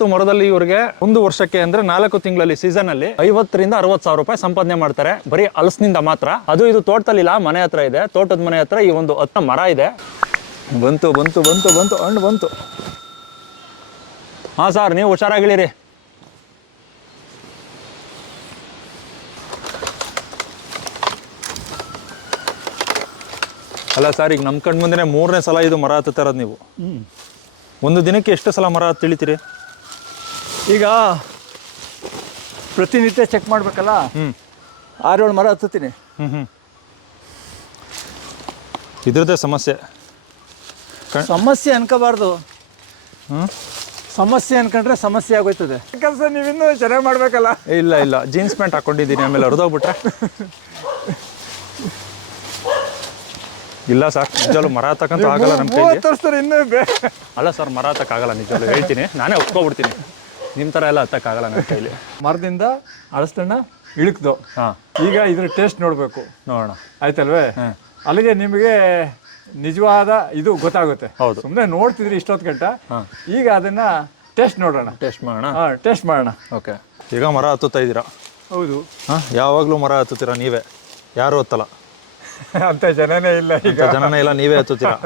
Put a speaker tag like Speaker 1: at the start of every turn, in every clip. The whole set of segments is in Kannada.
Speaker 1: ಹತ್ತು ಮರದಲ್ಲಿ ಇವರಿಗೆ ಒಂದು ವರ್ಷಕ್ಕೆ ಅಂದ್ರೆ ನಾಲ್ಕು ತಿಂಗಳಲ್ಲಿ ಸೀಸನ್ ಅಲ್ಲಿ ಐವತ್ತರಿಂದ ಅರವತ್ತು ಸಾವಿರ ರೂಪಾಯಿ ಸಂಪಾದನೆ ಮಾಡ್ತಾರೆ. ಬರೀ ಹಲಸಿನಿಂದ ಮಾತ್ರ. ಅದು ಇದು ತೋಟದಲ್ಲಿಲ್ಲ ಮನೆ ಹತ್ರ ಇದೆ. ತೋಟದ ಮನೆ ಹತ್ರ ಈ ಒಂದು ಹತ್ತ ಮರ ಇದೆ. ಬಂತು ಬಂತು ಬಂತು ಬಂತು ಹಣ್ಣು ಬಂತು. ಹಾ ಸರ್ ನೀವು ಹುಷಾರಾಗಿಳಿರಿ ಅಲ್ಲ ಸರ್ ಈಗ ನಮ್ಮ ಕಣ್ ಮುಂದೆ ಮೂರನೇ ಸಲ ಇದು ಮರ ಹತ್ತುತ್ತಾ ಇರೋದು ನೀವು. ಒಂದು ದಿನಕ್ಕೆ ಎಷ್ಟು ಸಲ ಮರ ಹತ್ತಿ ಇಳಿತೀರಿ?
Speaker 2: ಈಗ ಪ್ರತಿನಿತ್ಯ ಚೆಕ್ ಮಾಡಬೇಕಲ್ಲ?
Speaker 1: ಹ್ಮ್.
Speaker 2: ಆರೇಳು ಮರ ಹತ್ತುತ್ತೀನಿ.
Speaker 1: ಇದ್ರದ್ದೇ ಸಮಸ್ಯೆ.
Speaker 2: ಸಮಸ್ಯೆ ಅನ್ಕೋಬಾರ್ದು. ಸಮಸ್ಯೆ ಅನ್ಕೊಂಡ್ರೆ ಸಮಸ್ಯೆ ಆಗೋಯ್ತದೆ. ಕೆಲಸ ನೀವಿನ್ನೂ ಚೆನ್ನಾಗಿ ಮಾಡಬೇಕಲ್ಲ?
Speaker 1: ಇಲ್ಲ ಇಲ್ಲ. ಜೀನ್ಸ್ ಪ್ಯಾಂಟ್ ಹಾಕೊಂಡಿದ್ದೀನಿ ಆಮೇಲೆ ಹರಿದೋಗ್ಬಿಟ್ರೆ. ಇಲ್ಲ ಸರ್ ನಿಜವಾಗ್ಲೂ ಮರ ಹತ್ತಕ್ಕಂತೂ ಆಗಲ್ಲ ನಮ್ಮ ಕೈಲಿ
Speaker 2: ಮೂವತ್ತು ವರ್ಷದ ಇನ್ನೂ ಬೇ
Speaker 1: ಅಲ್ಲ ಸರ್ ಮರ ಹತ್ತಕ್ಕಾಗಲ್ಲ ನಿಜವಾಗ್ಲೂ ಹೇಳ್ತೀನಿ. ನಾನೇ ಒಪ್ಕೊಬಿಡ್ತೀನಿ. ನಿಮ್ಮ ಥರ ಎಲ್ಲ ಹತ್ತಕ್ಕಾಗಲ್ಲ ನನ್ನ ಕೈಲಿ.
Speaker 2: ಮರದಿಂದ ಅಳಸ್ತಣ್ಣ ಇಳುಕ್ದು.
Speaker 1: ಹಾಂ.
Speaker 2: ಈಗ ಇದ್ರ ಟೇಸ್ಟ್ ನೋಡಬೇಕು.
Speaker 1: ನೋಡೋಣ.
Speaker 2: ಆಯ್ತಲ್ವೇ? ಅಲ್ಲಿಗೆ ನಿಮಗೆ ನಿಜವಾದ ಇದು ಗೊತ್ತಾಗುತ್ತೆ.
Speaker 1: ಹೌದು.
Speaker 2: ಸುಮ್ಮನೆ ನೋಡ್ತಿದ್ರಿ ಇಷ್ಟೊತ್ತು ಗಂಟ. ಈಗ ಅದನ್ನ ಟೇಸ್ಟ್ ನೋಡೋಣ.
Speaker 1: ಟೇಸ್ಟ್ ಮಾಡೋಣ?
Speaker 2: ಹಾಂ ಟೇಸ್ಟ್ ಮಾಡೋಣ.
Speaker 1: ಓಕೆ. ಈಗ ಮರ ಹತ್ತುತ್ತಾ ಇದ್ದೀರಾ?
Speaker 2: ಹೌದು.
Speaker 1: ಹಾಂ ಯಾವಾಗಲೂ ಮರ ಹತ್ತುತ್ತೀರಾ ನೀವೇ? ಯಾರು ಹತ್ತಲ್ಲ?
Speaker 2: ಅಂತ ಜನನೇ ಇಲ್ಲ ಈಗ.
Speaker 1: ಜನನೇ ಇಲ್ಲ ನೀವೇ ಹತ್ತುತ್ತೀರಾ?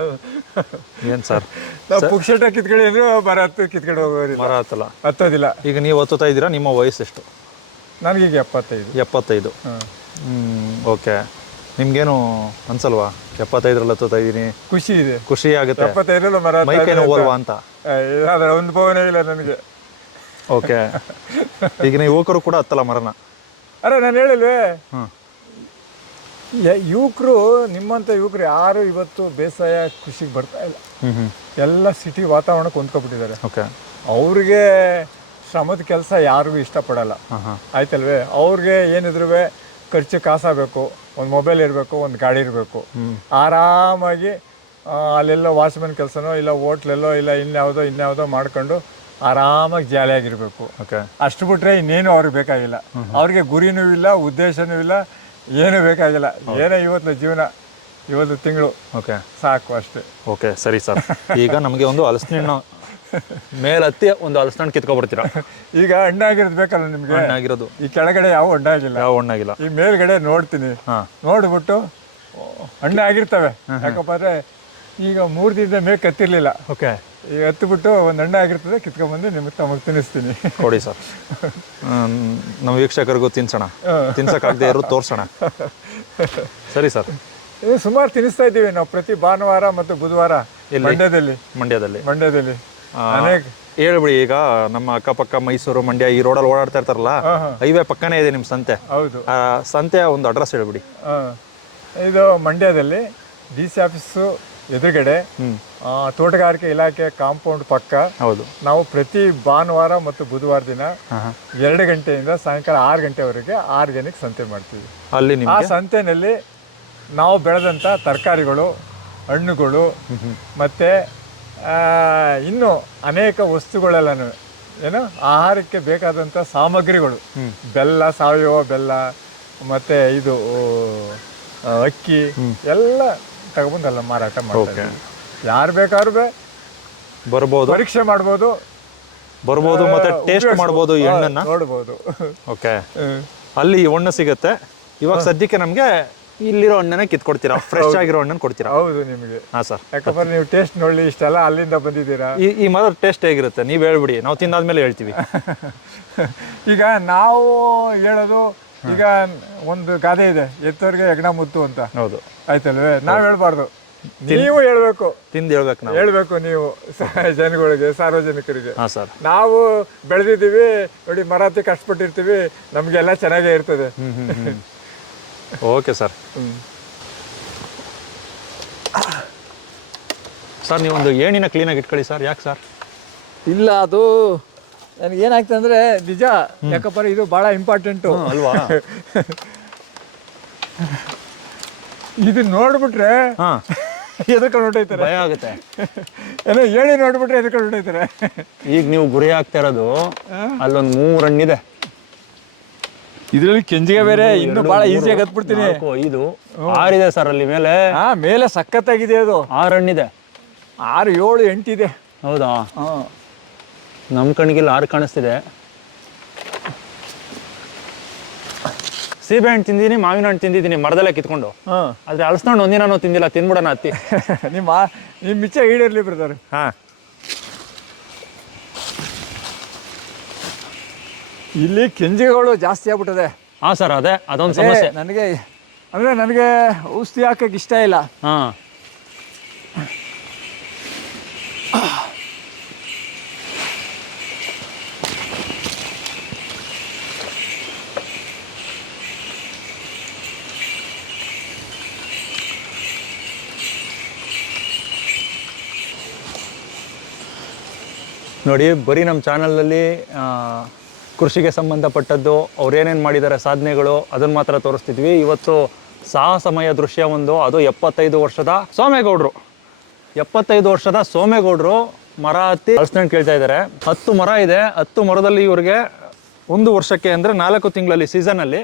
Speaker 1: ಏನು ಸರ್?
Speaker 2: ನಾವು ಪುಕ್ಷಟ ಕಿತ್ಕೊಳ್ಳಿ ಅಂದ್ರೆ ಮರ ಹತ್ತು ಕಿತ್ಕೊಂಡು ಹೋಗೋರಿ
Speaker 1: ಮರ ಹತ್ತಲ್ಲ.
Speaker 2: ಹತ್ತೋದಿಲ್ಲ.
Speaker 1: ಈಗ ನೀವು ಹತ್ತುತ್ತಾ ಇದ್ದೀರಾ? ನಿಮ್ಮ ವಯಸ್ಸೆಷ್ಟು
Speaker 2: ನನಗೀಗ ಎಪ್ಪತ್ತೈದು.
Speaker 1: ಎಪ್ಪತ್ತೈದು. ಓಕೆ. ನಿಮ್ಗೇನು ಅನ್ಸಲ್ವಾ? ಎಪ್ಪತ್ತೈದರಲ್ಲಿ ಹತ್ತುತ್ತಾ ಇದ್ದೀನಿ.
Speaker 2: ಖುಷಿ ಇದೆ.
Speaker 1: ಖುಷಿ ಆಗುತ್ತೆ.
Speaker 2: ಎಪ್ಪತ್ತೈದರಲ್ಲಿ ಮರ
Speaker 1: ಮೈಕೇನು. ಹೋಲ್ವಾ ಅಂತ.
Speaker 2: ಅದರ ಒಂದು ಭಾವನೆ ಇಲ್ಲ ನನಗೆ.
Speaker 1: ಓಕೆ. ಈಗಿನ ಯುವಕರು ಕೂಡ ಹತ್ತಲ್ಲ ಮರನ?
Speaker 2: ಅರೆ ನಾನು ಹೇಳಿಲ್ವೇ? ಯುವಕರು ನಿಮ್ಮಂಥ ಯುವಕರು ಯಾರು ಇವತ್ತು ಬೇಸಾಯ ಕೃಷಿಗೆ ಬರ್ತಾ ಇಲ್ಲ. ಎಲ್ಲ ಸಿಟಿ ವಾತಾವರಣಕ್ಕೆ ಹೊಂದ್ಕೊಬಿಟ್ಟಿದ್ದಾರೆ
Speaker 1: ಓಕೆ
Speaker 2: ಅವ್ರಿಗೆ ಶ್ರಮದ ಕೆಲಸ ಯಾರಿಗೂ ಇಷ್ಟಪಡಲ್ಲ. ಆಯ್ತಲ್ವೇ? ಅವ್ರಿಗೆ ಏನಿದ್ರು ಖರ್ಚು ಕಾಸಾಗಬೇಕು ಒಂದು ಮೊಬೈಲ್ ಇರಬೇಕು ಒಂದು ಗಾಡಿ ಇರಬೇಕು. ಆರಾಮಾಗಿ ಅಲ್ಲೆಲ್ಲೋ ವಾಚ್ಮನ್ ಕೆಲಸನೋ ಇಲ್ಲ ಹೋಟ್ಲೆಲ್ಲೋ ಇಲ್ಲ ಇನ್ಯಾವುದೋ ಇನ್ಯಾವುದೋ ಮಾಡ್ಕೊಂಡು ಆರಾಮಾಗಿ ಜಾಲಿಯಾಗಿರಬೇಕು.
Speaker 1: ಓಕೆ
Speaker 2: ಅಷ್ಟು ಬಿಟ್ರೆ ಇನ್ನೇನು ಅವ್ರಿಗೆ ಬೇಕಾಗಿಲ್ಲ. ಅವ್ರಿಗೆ ಗುರಿನೂ ಇಲ್ಲ ಉದ್ದೇಶನೂ ಇಲ್ಲ ಏನೂ ಬೇಕಾಗಿಲ್ಲ. ಏನೇ ಇವತ್ತಿನ ಜೀವನ ಇವತ್ತು ತಿಂಗಳು
Speaker 1: ಓಕೆ.
Speaker 2: ಸಾಕು ಅಷ್ಟೇ.
Speaker 1: ಓಕೆ ಸರಿ ಸರ್. ಈಗ ನಮಗೆ ಒಂದು ಹಲಸಿನ ಮೇಲೆ ಹತ್ತಿ ಒಂದು ಹಲಸಿನ ಕಿತ್ಕೊಬಿಡ್ತೀರಾ?
Speaker 2: ಈಗ ಹಣ್ಣಾಗಿರೋದು ಬೇಕಲ್ಲ ನಿಮಗೆ?
Speaker 1: ಹಣ್ಣಾಗಿರೋದು.
Speaker 2: ಈ ಕೆಳಗಡೆ ಯಾವ ಹಣ್ಣಾಗಿಲ್ಲ?
Speaker 1: ಯಾವ ಹಣ್ಣಾಗಿಲ್ಲ?
Speaker 2: ಈ ಮೇಲ್ಗಡೆ ನೋಡ್ತೀನಿ.
Speaker 1: ಹಾಂ.
Speaker 2: ನೋಡ್ಬಿಟ್ಟು ಹಣ್ಣಾಗಿರ್ತವೆ. ಯಾಕಪ್ಪ ಅಂದರೆ ಈಗ ಮೂರು ದಿನದ ಮೇಲೆ ಕತ್ತಿರಲಿಲ್ಲ.
Speaker 1: ಓಕೆ.
Speaker 2: ಈಗ ಹತ್ತುಬಿಟ್ಟು ಒಂದು ಹಣ್ಣು ಆಗಿರ್ತದೆ ಕಿತ್ಕೊಂಡ್ಬಂದು ನಿಮಗೆ ತಮಗೆ ತಿನ್ನಿಸ್ತೀನಿ.
Speaker 1: ಕೊಡಿ ಸರ್. ನಮ್ಮ ವೀಕ್ಷಕರಿಗೂ ತಿನ್ಸೋಣ. ತಿನ್ಸಕ್ಕಾಗದೆ ಇರೋ ತೋರ್ಸೋಣ. ಸರಿ ಸರ್.
Speaker 2: ಇದು ಸುಮಾರು ತಿನ್ನಿಸ್ತಾ ಇದ್ದೀವಿ ನಾವು ಪ್ರತಿ ಭಾನುವಾರ ಮತ್ತು ಬುಧವಾರ ಮಂಡ್ಯದಲ್ಲಿ.
Speaker 1: ಮಂಡ್ಯದಲ್ಲಿ.
Speaker 2: ಮಂಡ್ಯದಲ್ಲಿ. ಅನೇಕ
Speaker 1: ಹೇಳ್ಬಿಡಿ ಈಗ ನಮ್ಮ ಅಕ್ಕಪಕ್ಕ ಮೈಸೂರು ಮಂಡ್ಯ ಈ ರೋಡಲ್ಲಿ ಓಡಾಡ್ತಾ ಇರ್ತಾರಲ್ಲ ಹೈವೇ ಪಕ್ಕನೇ ಇದೆ ನಿಮ್ಮ ಸಂತೆ.
Speaker 2: ಹೌದು.
Speaker 1: ಸಂತೆಯ ಒಂದು ಅಡ್ರೆಸ್ ಹೇಳ್ಬಿಡಿ
Speaker 2: ಇದು ಮಂಡ್ಯದಲ್ಲಿ ಡಿ ಸಿ ಆಫೀಸು ಎದುರುಗಡೆ ತೋಟಗಾರಿಕೆ ಇಲಾಖೆ ಕಾಂಪೌಂಡ್ ಪಕ್ಕ
Speaker 1: ಹೌದು.
Speaker 2: ನಾವು ಪ್ರತಿ ಭಾನುವಾರ ಮತ್ತು ಬುಧವಾರ ದಿನ ಎರಡು ಗಂಟೆಯಿಂದ ಸಾಯಂಕಾಲ ಆರು ಗಂಟೆವರೆಗೆ ಆರ್ಗ್ಯಾನಿಕ್ ಸಂತೆ ಮಾಡ್ತೀವಿ.
Speaker 1: ಅಲ್ಲಿ
Speaker 2: ಆ ಸಂತೆನಲ್ಲಿ ನಾವು ಬೆಳೆದಂಥ ತರಕಾರಿಗಳು ಹಣ್ಣುಗಳು ಮತ್ತು ಇನ್ನು ಅನೇಕ ವಸ್ತುಗಳೆಲ್ಲನೂ ಏನು ಆಹಾರಕ್ಕೆ ಬೇಕಾದಂಥ ಸಾಮಗ್ರಿಗಳು. ಬೆಲ್ಲ ಸಾವಯವ ಬೆಲ್ಲ ಮತ್ತು ಇದು ಅಕ್ಕಿ ಎಲ್ಲ ತಗೊಬಂದು ಅಲ್ಲ ಮಾರಾಟ ಮಾಡ್ತಾರೆ ಯಾರು ಬೇಕಾದ್ರೂ
Speaker 1: ಬರ್ಬೋದು.
Speaker 2: ಪರೀಕ್ಷೆ ಮಾಡ್ಬೋದು.
Speaker 1: ಬರ್ಬೋದು ಮತ್ತೆ ಟೇಸ್ಟ್ ಮಾಡ್ಬೋದು ಈ ಹಣ್ಣನ್ನ
Speaker 2: ನೋಡ್ಬೋದು.
Speaker 1: ಓಕೆ. ಅಲ್ಲಿ ಈ ಹಣ್ಣು ಸಿಗುತ್ತೆ. ಇವಾಗ ಸದ್ಯಕ್ಕೆ ನಮಗೆ ಇಲ್ಲಿರೋ ಹಣ್ಣನ್ನೇ ಕಿತ್ಕೊಡ್ತೀರಾ ಫ್ರೆಶ್ ಆಗಿರೋ ಹಣ್ಣನ್ನು ಕೊಡ್ತೀರಾ?
Speaker 2: ಹೌದು ನಿಮಗೆ.
Speaker 1: ಹಾ ಸರ್
Speaker 2: ಯಾಕಂದ್ರೆ ನೀವು ಟೇಸ್ಟ್ ನೋಡಿ ಇಷ್ಟೆಲ್ಲ ಅಲ್ಲಿಂದ ಬಂದಿದ್ದೀರಾ?
Speaker 1: ಈ ಈ ಮರದ ಟೇಸ್ಟ್ ಹೇಗಿರುತ್ತೆ? ನೀವು ಹೇಳ್ಬಿಡಿ. ನಾವು ತಿಂದಾದ್ಮೇಲೆ ಹೇಳ್ತೀವಿ.
Speaker 2: ಈಗ ನಾವು ಹೇಳೋದು ಈಗ ಒಂದು ಗಾದೆ ಇದೆ. ಎತ್ತವರಿಗೆ ಯಜ್ಞ ಮುತ್ತು ಅಂತ.
Speaker 1: ಹೌದು.
Speaker 2: ಆಯ್ತಲ್ವೇ ನಾವ್ ಹೇಳ್ಬಾರ್ದು. ನೀವು ಹೇಳ್ಬೇಕು.
Speaker 1: ತಿಂದು ಹೇಳ್ಬೇಕು ನಾವು.
Speaker 2: ಹೇಳ್ಬೇಕು ನೀವು ಜನಗಳಿಗೆ ಸಾರ್ವಜನಿಕರಿಗೆ.
Speaker 1: ಹಾಂ ಸರ್.
Speaker 2: ನಾವು ಬೆಳೆದಿದ್ದೀವಿ ನೋಡಿ ಮರಾತಿ ಕಷ್ಟಪಟ್ಟಿರ್ತೀವಿ ನಮಗೆಲ್ಲ ಚೆನ್ನಾಗೇ ಇರ್ತದೆ.
Speaker 1: Okay sir. ಸರ್ ನೀವೊಂದು ಏಣಿನ ಕ್ಲೀನಾಗಿ ಇಟ್ಕೊಳ್ಳಿ ಸರ್. ಯಾಕೆ ಸರ್?
Speaker 2: ಇಲ್ಲ ಅದು ನನಗೆ ಏನಾಗ್ತದೆ ಅಂದ್ರೆ ನಿಜ. ಯಾಕಪ್ಪ ಇದು ಭಾಳ ಇಂಪಾರ್ಟೆಂಟು
Speaker 1: ಅಲ್ವಾ?
Speaker 2: ಇದು ನೋಡ್ಬಿಟ್ರೆ
Speaker 1: ಹಾಂ.
Speaker 2: ಎದ್ಕೊಂಡು ಹೊಟ್ಟೈತಾರೆ
Speaker 1: ಭಯ ಆಗುತ್ತೆ.
Speaker 2: ಏನೋ ಹೇಳಿ ನೋಡ್ಬಿಟ್ರೆ ಎದ್ಕೊಂಡು ಹೊಟ್ಟೈತಾರೆ
Speaker 1: ಈಗ ನೀವು ಗುರಿ ಆಗ್ತಾ ಇರೋದು ಅಲ್ಲೊಂದು ಮೂರು ಹಣ್ಣಿದೆ
Speaker 2: ಇದರಲ್ಲಿ ಕೆಂಜಿಗೆ ಬೇರೆ ಇನ್ನು ಬಹಳ ಈಸಿಯಾಗಿ ಹತ್ಬಿಡ್ತೀನಿ
Speaker 1: ಇದು ಆರಿದೆ ಸರ್ ಅಲ್ಲಿ ಮೇಲೆ.
Speaker 2: ಹಾ ಮೇಲೆ ಸಖತ್ತಾಗಿದೆ ಅದು.
Speaker 1: ಆರು ಹಣ್ಣಿದೆ
Speaker 2: ಆರು ಏಳು ಎಂಟಿದೆ.
Speaker 1: ಹೌದಾ? ನಮ್ಮ ಕಣ್ಗಿಲ್ಲಿ ಆರು ಕಾಣಿಸ್ತಿದೆ. ಸೀಬೆ ಹಣ್ಣು ತಿಂದಿದ್ದೀನಿ ಮಾವಿನ ಹಣ್ಣು ತಿಂದಿದ್ದೀನಿ ಮರದಲ್ಲೇ ಕಿತ್ಕೊಂಡು.
Speaker 2: ಹಾಂ.
Speaker 1: ಆದರೆ ಹಲಸಿನಣ್ಣು ಒಂದಿನೂ ತಿಂದಿಲ್ಲ ತಿನ್ಬಿಡೋಣ ಅತ್ತಿ.
Speaker 2: ನಿಮ್ಮ ನಿಮ್ಮ ಮಿಚ್ಚ ಈಡೇರ್ಲಿ ಬ್ರದರ್.
Speaker 1: ಹಾಂ.
Speaker 2: ಇಲ್ಲಿ ಕೆಂಜಿಗಳು ಜಾಸ್ತಿ ಆಗ್ಬಿಟ್ಟಿದೆ.
Speaker 1: ಹಾಂ ಸರ್ ಅದೇ ಅದೊಂದು ಸಮಸ್ಯೆ.
Speaker 2: ನನಗೆ ಅಂದರೆ ನನಗೆ ಔಷಧಿ ಹಾಕಕ್ಕೆ ಇಷ್ಟ ಇಲ್ಲ.
Speaker 1: ಹಾಂ. ನೋಡಿ, ಬರೀ ನಮ್ಮ ಚಾನಲಲ್ಲಿ ಕೃಷಿಗೆ ಸಂಬಂಧಪಟ್ಟದ್ದು, ಅವ್ರು ಏನೇನು ಮಾಡಿದ್ದಾರೆ ಸಾಧನೆಗಳು ಅದನ್ನು ಮಾತ್ರ ತೋರಿಸ್ತಿದ್ವಿ. ಇವತ್ತು ಸಾಹಸಮಯ ದೃಶ್ಯ ಒಂದು, ಅದು ಎಪ್ಪತ್ತೈದು ವರ್ಷದ ಸೋಮೇಗೌಡರು. ಎಪ್ಪತ್ತೈದು ವರ್ಷದ ಸೋಮೇಗೌಡರು ಮರ ಹತ್ತಿ ಅಳಿಸ್ಕೊಂಡು ಕೇಳ್ತಾ ಇದ್ದಾರೆ ಹತ್ತು ಮರ ಇದೆ. ಹತ್ತು ಮರದಲ್ಲಿ ಇವ್ರಿಗೆ ಒಂದು ವರ್ಷಕ್ಕೆ ಅಂದರೆ ನಾಲ್ಕು ತಿಂಗಳಲ್ಲಿ ಸೀಸನಲ್ಲಿ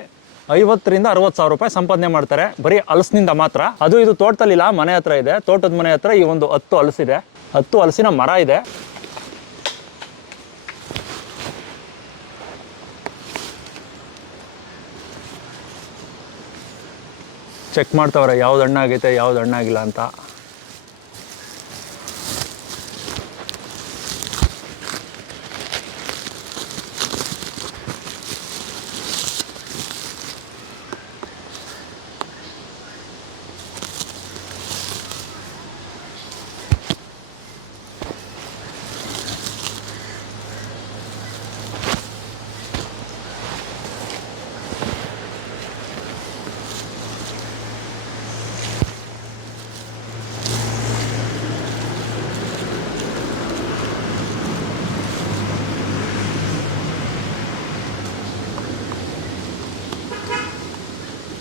Speaker 1: ಐವತ್ತರಿಂದ ಅರವತ್ತು ಸಾವಿರ ರೂಪಾಯಿ ಸಂಪಾದನೆ ಮಾಡ್ತಾರೆ. ಬರೀ ಹಲಸಿನಿಂದ ಮಾತ್ರ. ಅದು ಇದು ತೋಟದಲ್ಲಿಲ್ಲ, ಮನೆ ಹತ್ರ ಇದೆ. ತೋಟದ ಮನೆ ಹತ್ರ ಈ ಒಂದು ಹತ್ತು ಹಲಸಿದೆ ಹತ್ತು ಹಲಸಿನ ಮರ ಇದೆ. ಚೆಕ್ ಮಾಡ್ತಾವ್ರೆ ಯಾವ್ದು ಹಣ್ಣಾಗೈತೆ ಯಾವ್ದು ಹಣ್ಣಾಗಿಲ್ಲ ಅಂತ.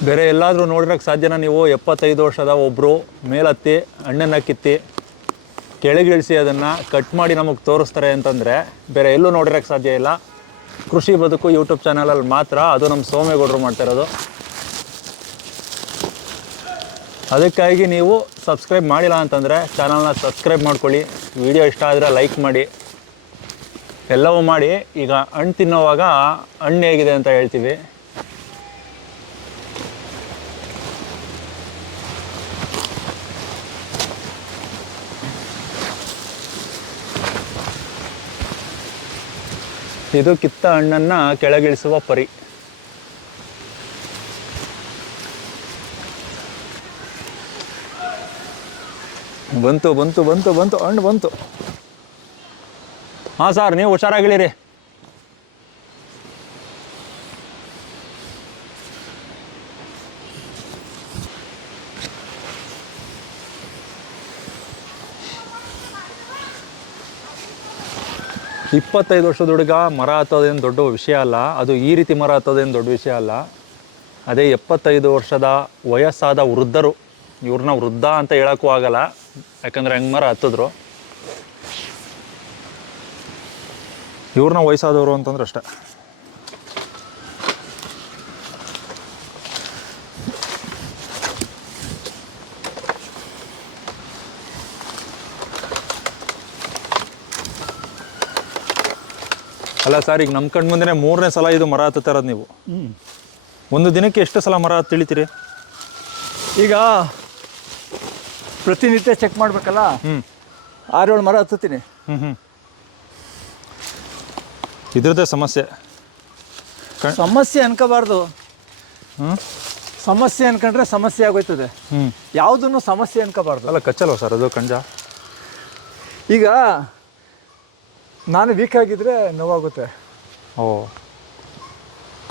Speaker 1: ಬೇರೆ ಎಲ್ಲಾದರೂ ನೋಡಿರೋಕ್ಕೆ ಸಾಧ್ಯನ ನೀವು? ಎಪ್ಪತ್ತೈದು ವರ್ಷದ ಒಬ್ಬರು ಮೇಲತ್ತಿ ಹಣ್ಣನ್ನು ಕಿತ್ತಿ, ಕೆಳಗಿಳಿಸಿ ಅದನ್ನು ಕಟ್ ಮಾಡಿ ನಮಗೆ ತೋರಿಸ್ತಾರೆ ಅಂತಂದರೆ ಬೇರೆ ಎಲ್ಲೂ ನೋಡಿರೋಕ್ಕೆ ಸಾಧ್ಯ ಇಲ್ಲ. ಕೃಷಿ ಬದುಕು ಯೂಟ್ಯೂಬ್ ಚಾನಲಲ್ಲಿ ಮಾತ್ರ, ಅದು ನಮ್ಮ ಸೋಮೇಗೌಡರು ಮಾಡ್ತಿರೋದು ಅದಕ್ಕಾಗಿ ನೀವು ಸಬ್ಸ್ಕ್ರೈಬ್ ಮಾಡಿಲ್ಲ ಅಂತಂದರೆ ಚಾನಲ್ನ ಸಬ್ಸ್ಕ್ರೈಬ್ ಮಾಡ್ಕೊಳ್ಳಿ. ವಿಡಿಯೋ ಇಷ್ಟ ಆದರೆ ಲೈಕ್ ಮಾಡಿ. ಎಲ್ಲವೂ ಮಾಡಿ. ಈಗ ಹಣ್ಣು ತಿನ್ನೋವಾಗ ಹಣ್ಣು ಹೇಗಿದೆ ಅಂತ ಹೇಳ್ತೀವಿ. ಇದು ಕಿತ್ತ ಹಣ್ಣನ್ನು ಕೆಳಗಿಳಿಸುವ ಪರಿ. ಬಂತು ಬಂತು ಬಂತು ಬಂತು, ಹಣ್ಣು ಬಂತು. ಹಾಂ ಸರ್, ನೀವು ಹುಷಾರಾಗಿಳಿರಿ. ಇಪ್ಪತ್ತೈದು ವರ್ಷದ ಹುಡುಗ, ಮರ ಹತ್ತೋದೇನು ದೊಡ್ಡ ವಿಷಯ ಅಲ್ಲ. ಅದು ಈ ರೀತಿ ಮರ ಹತ್ತೋದೇನು ದೊಡ್ಡ ವಿಷಯ ಅಲ್ಲ. ಅದೇ ಎಪ್ಪತ್ತೈದು ವರ್ಷದ ವಯಸ್ಸಾದ ವೃದ್ಧರು, ಇವ್ರನ್ನ ವೃದ್ಧ ಅಂತ ಹೇಳೋಕ್ಕೂ ಆಗಲ್ಲ. ಯಾಕಂದರೆ ಹೆಂಗೆ ಮರ ಹತ್ತಿದ್ರು. ಇವ್ರನ್ನ ವಯಸ್ಸಾದವರು ಅಂತಂದ್ರೆ ಅಷ್ಟೇ. ಅಲ್ಲ ಸರ್ ಈಗ ನಮ್ಮ ಕಣ್ಣು ಮುಂದೆ ಮೂರನೇ ಸಲ ಇದು ಮರ ಹತ್ತುತ್ತಾ ಇರೋದು ನೀವು. ಒಂದು ದಿನಕ್ಕೆ ಎಷ್ಟು ಸಲ ಮರ ತಿಳಿತೀರಿ
Speaker 2: ಈಗ ಪ್ರತಿನಿತ್ಯ ಚೆಕ್ ಮಾಡಬೇಕಲ್ಲ? ಆರೇಳು ಮರ ಹತ್ತುತ್ತೀನಿ.
Speaker 1: ಹ್ಞೂ ಹ್ಞೂ ಇದ್ರದ್ದೇ ಸಮಸ್ಯೆ.
Speaker 2: ಸಮಸ್ಯೆ ಅನ್ಕೋಬಾರ್ದು.
Speaker 1: ಹ್ಞೂ
Speaker 2: ಸಮಸ್ಯೆ ಅನ್ಕೊಂಡ್ರೆ ಸಮಸ್ಯೆ ಆಗೋಯ್ತದೆ. ಯಾವುದನ್ನು ಸಮಸ್ಯೆ ಅನ್ಕೋಬಾರ್ದು.
Speaker 1: ಅಲ್ಲ ಕಚ್ಚಲ್ವ ಸರ್ ಅದು ಕಂಜ?
Speaker 2: ಈಗ ನಾನು ವೀಕ್ ಆಗಿದ್ರೆ ನೋವಾಗುತ್ತೆ.
Speaker 1: ಓ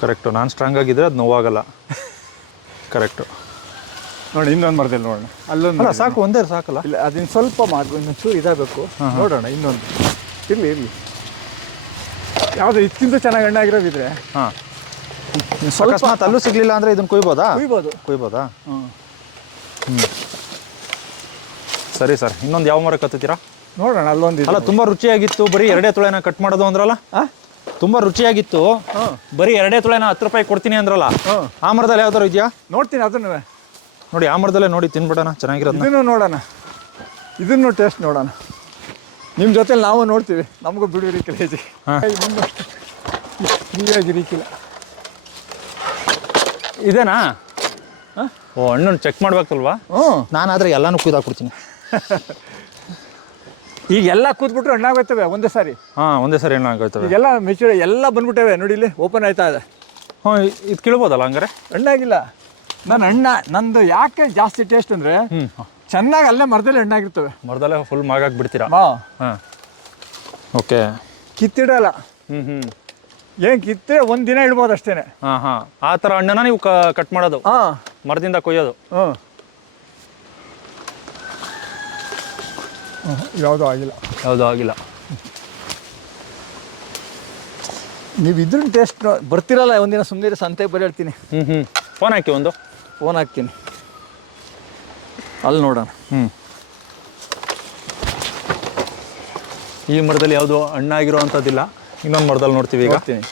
Speaker 1: ಕರೆಕ್ಟು ನಾನು ಸ್ಟ್ರಾಂಗ್ ಆಗಿದ್ರೆ ಅದು ನೋವಾಗಲ್ಲ. ಕರೆಕ್ಟು
Speaker 2: ನೋಡಿ ಇನ್ನೊಂದು ಮರದಲ್ಲಿ ನೋಡೋಣ. ಅಲ್ಲೊಂದು
Speaker 1: ಅಲ್ಲ ಸಾಕು ಒಂದೇ ಸಾಕಲ್ಲ?
Speaker 2: ಇಲ್ಲ ಅದನ್ನ ಸ್ವಲ್ಪ ಮಾಡಿ ಇನ್ನೊಂದು ಚೂರು ಇದಾಗಬೇಕು ನೋಡೋಣ ಇನ್ನೊಂದು. ಇರಲಿ ಇರಲಿ. ಯಾವುದು ಇದಕ್ಕಿಂತ ಚೆನ್ನಾಗಿ ಹಣ್ಣಾಗಿರೋದಿದ್ರೆ
Speaker 1: ಹಾಂ.
Speaker 2: ಇನ್ನು ಸ್ವಲ್ಪ
Speaker 1: ಅಕಸ್ಮಾತ್ ಅಲ್ಲೂ ಸಿಗಲಿಲ್ಲ ಅಂದರೆ ಇದನ್ನು ಕುಯ್ಬೋದಾ?
Speaker 2: ಕುಯ್ಬೋದು.
Speaker 1: ಕುಯ್ಬೋದಾ?
Speaker 2: ಹ್ಞೂ
Speaker 1: ಸರಿ ಸರ್ ಇನ್ನೊಂದು ಯಾವ ಮರ ಕತ್ತೀರಾ
Speaker 2: ನೋಡೋಣ ಅಲ್ಲೊಂದು
Speaker 1: ಅಲ್ಲ ತುಂಬ ರುಚಿಯಾಗಿತ್ತು. ಬರೀ ಎರಡೇ ತುಳೆನ ಕಟ್ ಮಾಡೋದು ಅಂದ್ರಲ್ಲ?
Speaker 2: ತುಂಬಾ
Speaker 1: ತುಂಬ ರುಚಿಯಾಗಿತ್ತು.
Speaker 2: ಹಾಂ.
Speaker 1: ಬರೀ ಎರಡೇ ತುಳೆನ ಹತ್ತು ರೂಪಾಯಿ ಕೊಡ್ತೀನಿ ಅಂದ್ರಲ್ಲ? ಆ ಮರದಲ್ಲಿ ಯಾವ್ದಾರು ಇದೆಯಾ?
Speaker 2: ನೋಡ್ತೀನಿ ಅದನ್ನು
Speaker 1: ನೋಡಿ ಆ ಮರದಲ್ಲೇ ನೋಡಿ ತಿನ್ಬಿಡೋಣ ಚೆನ್ನಾಗಿರೋದು
Speaker 2: ಇದನ್ನು ನೋಡೋಣ. ಇದನ್ನು ಟೇಸ್ಟ್ ನೋಡೋಣ. ನಿಮ್ಮ ಜೊತೆಲಿ ನಾವು ನೋಡ್ತೀವಿ. ನಮಗೂ ಬಿಡುವಿರಿ ಕ್ರೇಜಿ
Speaker 1: ಹಾ.
Speaker 2: ಮುಂದಷ್ಟು ಫ್ರೀಯಾಗಿರಿಕಿಲ್ಲ
Speaker 1: ಇದೇನಾ? ಓ ಹಣ್ಣನ್ನು ಚೆಕ್ ಮಾಡ್ಬೇಕಲ್ವಾ?
Speaker 2: ಹ್ಞೂ
Speaker 1: ನಾನಾದರೆ ಎಲ್ಲನೂ ಕುಯ್ದಾಕ್ಬಿಡ್ತೀನಿ.
Speaker 2: ಈಗ ಎಲ್ಲ ಕೂತ್ಬಿಟ್ರೆ ಹಣ್ಣಾಗೋಯ್ತವೆ ಒಂದೇ ಸಾರಿ.
Speaker 1: ಹಾಂ ಒಂದೇ ಸಾರಿ ಹಣ್ಣು
Speaker 2: ಆಗೋಯ್ತವೆ. ಎಲ್ಲ ಮೆಚೂರ್ ಎಲ್ಲ ಬಂದ್ಬಿಟ್ಟೇವೆ ನೋಡಿ ಇಲ್ಲಿ ಓಪನ್ ಆಯ್ತಾ ಇದೆ.
Speaker 1: ಹ್ಞೂ ಇದು ಕೇಳ್ಬೋದಲ್ಲ ಹಂಗಾರೆ?
Speaker 2: ಹಣ್ಣಾಗಿಲ್ಲ ನಾನು ಹಣ್ಣ ನಂದು ಯಾಕೆ ಜಾಸ್ತಿ ಟೇಸ್ಟ್ ಅಂದರೆ
Speaker 1: ಹ್ಞೂ
Speaker 2: ಚೆನ್ನಾಗಿ ಅಲ್ಲೇ ಮರದಲ್ಲಿ ಹಣ್ಣಾಗಿರ್ತವೆ
Speaker 1: ಮರದಲ್ಲೇ ಫುಲ್ ಮಾಗಾಕ್ ಬಿಡ್ತೀರಾ
Speaker 2: ಹಾ.
Speaker 1: ಹಾಂ. ಓಕೆ
Speaker 2: ಕಿತ್ತಿಡಲ್ಲ.
Speaker 1: ಹ್ಞೂ ಹ್ಞೂ
Speaker 2: ಏನು ಕಿತ್ತರೆ ಒಂದು ದಿನ ಇಡ್ಬೋದು ಅಷ್ಟೇ
Speaker 1: ಹಾಂ ಹಾಂ. ಆ ಥರ ಹಣ್ಣನ್ನ ನೀವು ಕಟ್ ಮಾಡೋದು.
Speaker 2: ಹಾಂ.
Speaker 1: ಮರದಿಂದ ಕೊಯ್ಯೋದು.
Speaker 2: ಹ್ಞೂ ಯಾವುದೂ ಆಗಿಲ್ಲ.
Speaker 1: ಯಾವುದೂ ಆಗಿಲ್ಲ.
Speaker 2: ನೀವು ಇದ್ರ ಟೇಸ್ಟ್ ಬರ್ತಿರಲ್ಲ ಒಂದಿನ ಸುಮ್ಮನೆ ಸಂತೆ ಬರೀ ಹೇಳ್ತೀನಿ.
Speaker 1: ಹ್ಞೂ ಹ್ಞೂ ಫೋನ್ ಹಾಕಿ ಒಂದು.
Speaker 2: ಫೋನ್ ಹಾಕ್ತೀನಿ. ಅಲ್ಲಿ ನೋಡೋಣ.
Speaker 1: ಹ್ಞೂ ಈ ಮರದಲ್ಲಿ ಯಾವುದು ಹಣ್ಣಾಗಿರೋ ಅಂಥದ್ದಿಲ್ಲ ಇನ್ನೊಂದು ಮರದಲ್ಲಿ ನೋಡ್ತೀವಿ ಈಗ.
Speaker 2: ಹಾಕ್ತೀನಿ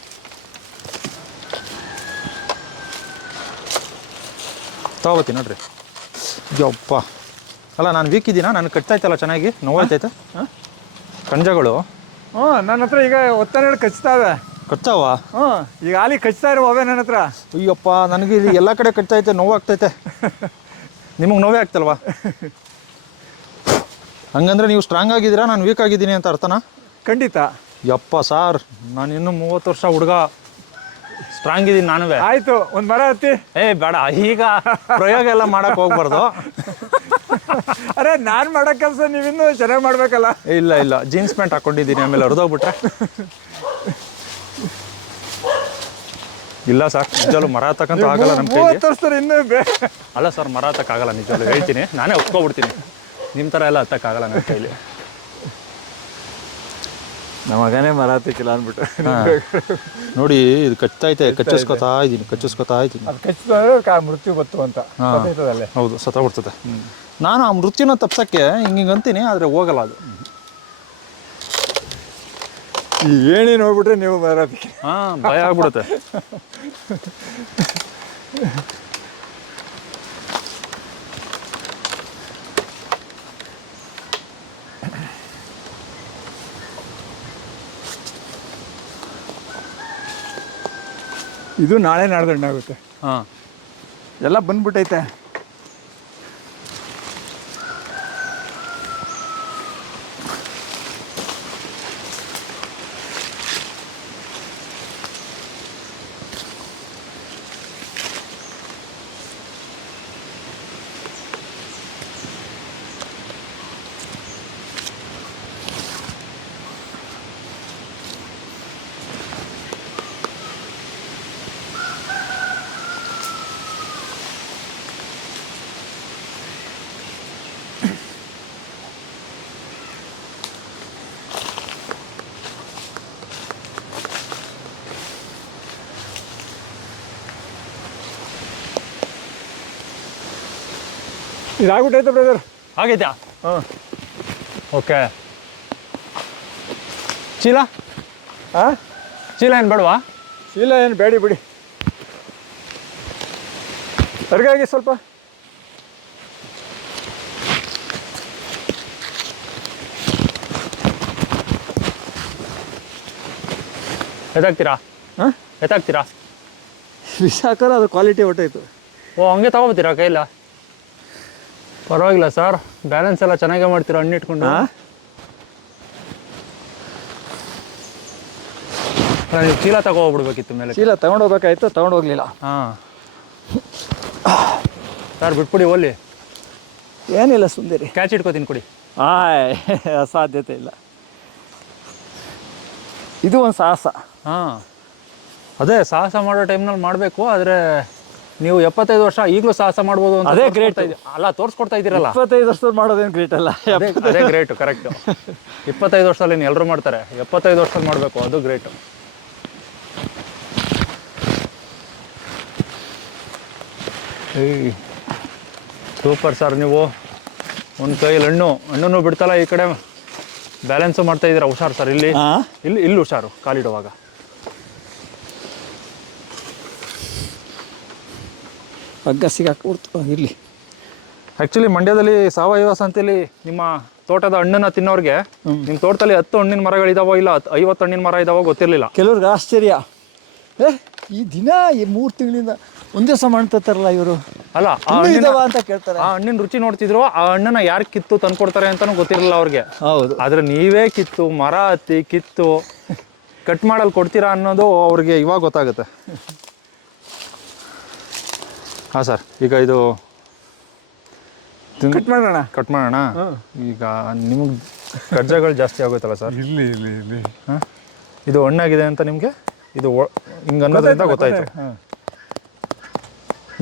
Speaker 1: ತಗೋತೀನಿ ನೋಡ್ರಿ. ಯಪ್ಪ. ಅಲ್ಲ ನಾನು ವೀಕ್ ಇದ್ದೀನಾ? ನಾನು ಕಟ್ತಾಯ್ತಲ್ಲ ಚೆನ್ನಾಗಿ? ನೋವಾಯ್ತೈತೆ? ಕಂಜಗಳು?
Speaker 2: ಹ್ಞೂ ನನ್ನ ಹತ್ರ ಈಗ ಒತ್ತನೆರಡು ಕಚ್ತಾವೆ
Speaker 1: ಕಚ್ಚಾವ?
Speaker 2: ಹ್ಞೂ ಈಗ ಹಾಲಿ ಕಚ್ತಾ ಇರುವವೆ ನನ್ನ ಹತ್ರ.
Speaker 1: ಅಯ್ಯಪ್ಪ ನನಗೆ ಇಲ್ಲಿ ಎಲ್ಲ ಕಡೆ ಕಚ್ತೈತೆ ನೋವಾಗ್ತೈತೆ. ನಿಮಗೆ ನೋವೇ ಆಗ್ತಲ್ವಾ? ಹಂಗಂದ್ರೆ ನೀವು ಸ್ಟ್ರಾಂಗ್ ಆಗಿದ್ದೀರಾ? ನಾನು ವೀಕ್ ಆಗಿದ್ದೀನಿ ಅಂತ ಅರ್ಥನಾ?
Speaker 2: ಖಂಡಿತ.
Speaker 1: ಯಪ್ಪ ಸಾರ್ ನಾನು ಇನ್ನೂ ಮೂವತ್ತು ವರ್ಷ ಹುಡುಗ. ಸ್ಟ್ರಾಂಗ್ ಇದ್ದೀನಿ ನಾನು
Speaker 2: ಆಯ್ತು ಒಂದು ಮರ ಹತ್ತಿ.
Speaker 1: ಏ ಬೇಡ ಈಗ ಪ್ರಯೋಗ ಎಲ್ಲ ಮಾಡಕ್ ಹೋಗ್ಬಾರ್ದು.
Speaker 2: ಅರೆ ನಾನು ಮಾಡೋ ಕೆಲಸ ನೀವಿನ್ನೂ ಚೆನ್ನಾಗಿ ಮಾಡ್ಬೇಕಲ್ಲ.
Speaker 1: ಇಲ್ಲ ಇಲ್ಲ. ಜೀನ್ಸ್ ಪ್ಯಾಂಟ್ ಹಾಕೊಂಡಿದ್ದೀನಿ ಆಮೇಲೆ ಹೊರದೋಗ್ಬಿಟ್ರೆ. ಇಲ್ಲ ಸರ್ ನಿಜಲು ಮರ ಹತ್ತಕ್ಕಂತ ಆಗಲ್ಲ ನಮ್ಮ ಕೈಲಿ.
Speaker 2: ಇನ್ನೂ ಬೇ
Speaker 1: ಅಲ್ಲ ಸರ್ ಮರ ಹತ್ತಕ್ಕಾಗಲ್ಲ ನಿಜವಾಗ್ಲೂ ಹೇಳ್ತೀನಿ. ನಾನೇ ಒಪ್ಕೊಬಿಡ್ತೀನಿ. ನಿಮ್ಮ ಥರ ಎಲ್ಲ ಹತ್ತಕ್ಕಾಗಲ್ಲ ನನ್ನ ಕೈಲಿ.
Speaker 2: ನಮ್ಮ ಮಗನೇ ಮರ ಹತ್ತಿಕ್ಕಿಲ್ಲ ಅಂದ್ಬಿಟ್ಟು.
Speaker 1: ನೋಡಿ ಇದು ಕಚ್ತಾಯ್ತೆ ಕಚ್ಚಿಸ್ಕೊತಾ ಇದ್ದೀನಿ ಕಚ್ಚಿಸ್ಕೊತಾ ಇದ್ದೀನಿ.
Speaker 2: ಅದು ಕಚ್ಚಿದ್ರೆ ಕಾ ಮೃತ್ಯು ಬತ್ತು ಅಂತ. ಗೊತ್ತಾಯ್ತದಲ್ಲೇ
Speaker 1: ಹೌದು ಸತ ಬಿಡ್ತದೆ ನಾನು ಆ ಮೃತ್ಯುನ ತಪ್ಸೋಕ್ಕೆ ಹಿಂಗೆ ಹಿಂಗೆ ಅಂತೀನಿ ಆದರೆ ಹೋಗಲ್ಲ ಅದು.
Speaker 2: ಏನೇ ನೋಡ್ಬಿಟ್ರೆ ನೀವು ಬರೋದಕ್ಕೆ?
Speaker 1: ಹಾಂ ಭಯ ಆಗ್ಬಿಡುತ್ತೆ.
Speaker 2: ಇದು ನಾಳೆ ನಾಡ್ದು ಆಗುತ್ತೆ
Speaker 1: ಹಾಂ.
Speaker 2: ಎಲ್ಲ ಬಂದ್ಬಿಟ್ಟೈತೆ. ಇದಾಗ್ಬಿಟ್ಟೈತೆ ಬ್ರದರ್
Speaker 1: ಆಗೈತಾ
Speaker 2: ಹಾಂ.
Speaker 1: ಓಕೆ ಚೀಲ?
Speaker 2: ಹಾಂ
Speaker 1: ಚೀಲ ಏನು ಬೇಡವಾ?
Speaker 2: ಚೀಲ ಏನು ಬೇಡಿ ಬಿಡಿ. ಹೊರಗಾಗಿ ಸ್ವಲ್ಪ.
Speaker 1: ಎತ್ತಾಗ್ತೀರಾ
Speaker 2: ಹಾಂ
Speaker 1: ಎತ್ತಾಗ್ತೀರಾ
Speaker 2: ವಿಷ ಅದ್ರ ಅದು ಕ್ವಾಲಿಟಿ ಹೊಟ್ಟೈತು
Speaker 1: ಓ ಹಂಗೆ ತಗೋಬೋತೀರಾ ಕೈಲ ಪರವಾಗಿಲ್ಲ ಸರ್ ಬ್ಯಾಲೆನ್ಸ್ ಎಲ್ಲ ಚೆನ್ನಾಗೇ ಮಾಡ್ತೀರಾ ಹಣ್ಣು ಇಟ್ಕೊಂಡು? ಚೀಲ ನೀವು ಚೀಲ ತಗೋಬಿಡ್ಬೇಕಿತ್ತು ಮೇಲೆ.
Speaker 2: ಚೀಲ ಹೋಗ್ಲಿಲ್ಲ. ತೊಗೊಂಡೋಗ್ಲಿಲ್ಲ
Speaker 1: ಹಾಂ. ಸರ್ ಬಿಟ್ಬಿಡಿ ಒಲ್ಲಿ
Speaker 2: ಏನಿಲ್ಲ ಸುಂದರಿ.
Speaker 1: ಕ್ಯಾಚ್ ಇಟ್ಕೋತೀನಿ ಕೊಡಿ.
Speaker 2: ಆಯ್ ಅಸಾಧ್ಯತೆ ಇಲ್ಲ. ಇದು ಒಂದು ಸಾಹಸ.
Speaker 1: ಹಾಂ. ಅದೇ ಸಾಹಸ ಮಾಡೋ ಟೈಮ್ನಲ್ಲಿ ಮಾಡಬೇಕು ಆದರೆ ನೀವು ಎಪ್ಪತ್ತೈದು ವರ್ಷ ಈಗಲೂ ಸಾಹಸ ಮಾಡ್ಬೋದು ಅಂತ
Speaker 2: ಅದೇ
Speaker 1: ಗ್ರೇಟ್ ಅಲ್ಲ ತೋರಿಸ್ಕೊಡ್ತಾ ಇದ್ದೀರಲ್ಲ.
Speaker 2: ಇಪ್ಪತ್ತೈದು ವರ್ಷದ ಮಾಡೋದೇನು ಗ್ರೇಟ್ ಅಲ್ಲ?
Speaker 1: ಅದೇ ಗ್ರೇಟ್ ಕರೆಕ್ಟ್ ಇಪ್ಪತ್ತೈದು ವರ್ಷದಲ್ಲಿ ಎಲ್ಲರೂ ಮಾಡ್ತಾರೆ. ಎಪ್ಪತ್ತೈದು ವರ್ಷದಲ್ಲಿ ಮಾಡಬೇಕು ಅದು ಗ್ರೇಟ್ ಸೂಪರ್ ಸರ್ ನೀವು. ಒಂದು ಕೈಯಲ್ಲಿ ಹಣ್ಣು ಹಣ್ಣನ್ನು ಬಿಡ್ತಲ್ಲ ಈ ಕಡೆ. ಬ್ಯಾಲೆನ್ಸು ಮಾಡ್ತಾ ಇದ್ದೀರಾ? ಹುಷಾರು ಸರ್ ಇಲ್ಲಿ. ಇಲ್ಲಿ ಇಲ್ಲಿ ಹುಷಾರು ಕಾಲಿಡುವಾಗ.
Speaker 2: ಹಗ್ಗ ಸಿಗಾಕ್ಬಿಡ್ತು ಇರಲಿ.
Speaker 1: ಆ್ಯಕ್ಚುಲಿ ಮಂಡ್ಯದಲ್ಲಿ ಸಾವಯವ ಸಂತೆಯಲ್ಲಿ ನಿಮ್ಮ ತೋಟದ ಹಣ್ಣನ್ನು ತಿನ್ನೋರಿಗೆ ನಿಮ್ಮ ತೋಟದಲ್ಲಿ ಹತ್ತು ಹಣ್ಣಿನ ಮರಗಳಿದಾವೋ ಇಲ್ಲ ಹತ್ತು- ಐವತ್ತು ಹಣ್ಣಿನ ಮರ ಇದಾವೋ ಗೊತ್ತಿರಲಿಲ್ಲ.
Speaker 2: ಕೆಲವ್ರಿಗೆ ಆಶ್ಚರ್ಯ. ಏ ಈ ದಿನ ಈ ಮೂರು ತಿಂಗಳಿಂದ ಒಂದೇ ದಿವಸ ಮಾಡ್ತಾರಲ್ಲ ಇವರು?
Speaker 1: ಅಲ್ಲ ಆ
Speaker 2: ಇನ್ನೂ
Speaker 1: ಹಣ್ಣಿನ
Speaker 2: ಇದಾವ ಅಂತ ಕೇಳ್ತಾರೆ.
Speaker 1: ಆ ಹಣ್ಣಿನ ರುಚಿ ನೋಡ್ತಿದ್ರು ಆ ಹಣ್ಣನ್ನ ಯಾರು ಕಿತ್ತು ತಂದ್ಕೊಡ್ತಾರೆ ಅಂತಾನು ಗೊತ್ತಿರಲಿಲ್ಲ ಅವ್ರಿಗೆ.
Speaker 2: ಹೌದು.
Speaker 1: ಆದ್ರೆ ನೀವೇ ಕಿತ್ತು ಮರ ಹತ್ತಿ ಕಿತ್ತು ಕಟ್ ಮಾಡಲ್ ಕೊಡ್ತೀರಾ ಅನ್ನೋದು ಅವ್ರಿಗೆ ಇವಾಗ ಗೊತ್ತಾಗುತ್ತೆ. ಹಾ ಸರ್ ಈಗ ಇದು
Speaker 2: ಕಟ್ ಮಾಡೋಣ?
Speaker 1: ಕಟ್ ಮಾಡೋಣ? ಈಗ ನಿಮಗೆ ಕಜ್ಜಾಗಳು ಜಾಸ್ತಿ ಆಗುತ್ತಲ್ಲ ಸರ್?
Speaker 3: ಇಲ್ಲಿ ಇಲ್ಲಿ ಇಲ್ಲಿ.
Speaker 1: ಹಾಂ? ಇದು ಹಣ್ಣಾಗಿದೆ ಅಂತ ನಿಮಗೆ? ಇದು ಒ- ಹಿಂಗ್ ಅನ್ನೋದ್ರಿಂದ ಗೊತ್ತಾಯ್ತು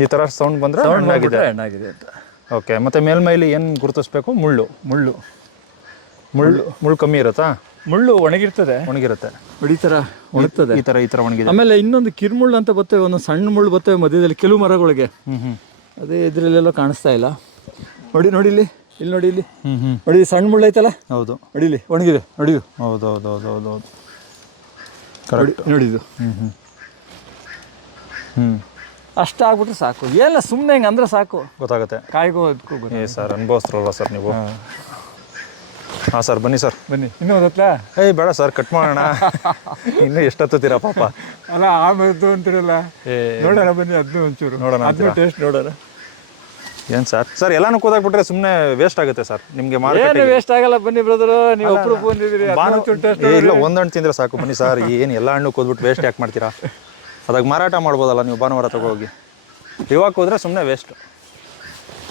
Speaker 1: ಈ ಥರ ಸೌಂಡ್ ಬಂದರೆ ಹಣ್ಣಾಗಿದೆ.
Speaker 2: ಹಣ್ಣಾಗಿದೆ ಅಂತ.
Speaker 1: ಓಕೆ ಮತ್ತೆ ಮೇಲ್ಮೈಲಿ ಏನು ಗುರುತಿಸ್ಬೇಕು? ಮುಳ್ಳು.
Speaker 2: ಮುಳ್ಳು.
Speaker 1: ಮುಳ್ಳು ಮುಳ್ಳು ಕಮ್ಮಿ ಇರುತ್ತಾ?
Speaker 2: ಮುಳ್ಳು ಒಣಗಿರ್ತದೆ.
Speaker 1: ಒಣಗಿರುತ್ತೆ.
Speaker 2: ಈ ತರ ಒಣಗ್ತದೆ.
Speaker 1: ಈ ತರ ಈ ತರ ಒಣಗಿದೆ.
Speaker 2: ಆಮೇಲೆ ಇನ್ನೊಂದು ಕಿರ್ಮುಳ್ಳು ಅಂತ ಬರ್ತವೆ ಒಂದು ಸಣ್ಣ ಮುಳ್ಳು ಬರ್ತವೆ ಮಧ್ಯದಲ್ಲಿ ಕೆಲವು ಮರಗಳಿಗೆ. ಅದೇ ಇದ್ರಲ್ಲೆಲ್ಲ ಕಾಣಿಸ್ತಾ ಇಲ್ಲ. ನೋಡಿ ನೋಡಿ ಇಲ್ಲಿ ಇಲ್ಲಿ ನೋಡಿ ಇಲ್ಲಿ.
Speaker 1: ಹ್ಞೂ ಹ್ಞೂ
Speaker 2: ನೋಡಿ ಸಣ್ಣ ಮುಳ್ಳು ಐತಲ್ಲ?
Speaker 1: ಹೌದು.
Speaker 2: ನೋಡಿ ಇಲ್ಲಿ ಒಣಗಿದೆ ನೋಡಿ.
Speaker 1: ಹೌದು ಹೌದು ಹೌದು ಹೌದು ಹೌದು.
Speaker 2: ನೋಡಿ ನೋಡಿ ಇದು.
Speaker 1: ಹ್ಞೂ ಹ್ಞೂ ಹ್ಞೂ
Speaker 2: ಅಷ್ಟಾಗ್ಬಿಟ್ರೆ ಸಾಕು. ಏನಿಲ್ಲ ಸುಮ್ಮನೆ ಹಿಂಗೆ ಅಂದ್ರೆ ಸಾಕು.
Speaker 1: ಗೊತ್ತಾಗುತ್ತೆ. ಕಾಯ್ಗೋದಕ್ಕೂ ಸರ್ ಅನುಭವಿಸ್ರಲ್ವ ಸರ್ ನೀವು. ಹಾಂ ಸರ್ ಬನ್ನಿ ಸರ್.
Speaker 2: ಬನ್ನಿ. ಇನ್ನೂ ಓದತ್ಲಾ
Speaker 1: ಏಯ್ ಬೇಡ ಸರ್ ಕಟ್ ಮಾಡೋಣ. ಇನ್ನೂ ಎಷ್ಟೊತ್ತೀರಾ ಪಾಪ?
Speaker 3: ಅಲ್ಲ ಆಮೇಲೆ ಅಂತಿರಲ್ಲ. ನೋಡೋಣ ಬನ್ನಿ ಅದನ್ನು ಒಂಚೂರು.
Speaker 1: ನೋಡೋಣ
Speaker 3: ಅದನ್ನು ಟೇಸ್ಟ್ ನೋಡೋಣ.
Speaker 1: ಏನು ಸರ್? ಸರ್ ಎಲ್ಲಾನು ಕೂದಾಕ್ಬಿಟ್ರೆ ಸುಮ್ಮನೆ ವೇಸ್ಟ್ ಆಗುತ್ತೆ ಸರ್. ನಿಮಗೆ
Speaker 2: ಏನು ವೇಸ್ಟ್ ಆಗಲ್ಲ ಬನ್ನಿ ಬ್ರದರ್ ನೀವು ಒಬ್ರು ಬಂದಿದ್ದೀರಿ
Speaker 1: ಇಲ್ಲ ಒಂದು ಹಣ್ಣು ತಿಂದ್ರೆ ಸಾಕು. ಬನ್ನಿ ಸರ್ ಏನು ಎಲ್ಲ ಹಣ್ಣು ಕೂದ್ಬಿಟ್ಟು ವೇಸ್ಟ್ ಯಾಕೆ ಮಾಡ್ತೀರಾ? ಅದಾಗ ಮಾರಾಟ ಮಾಡ್ಬೋದಲ್ಲ ನೀವು ಭಾನುವಾರ ತಗೋಗಿ. ಇವಾಗ ಹೋದ್ರೆ ಸುಮ್ಮನೆ ವೇಸ್ಟ್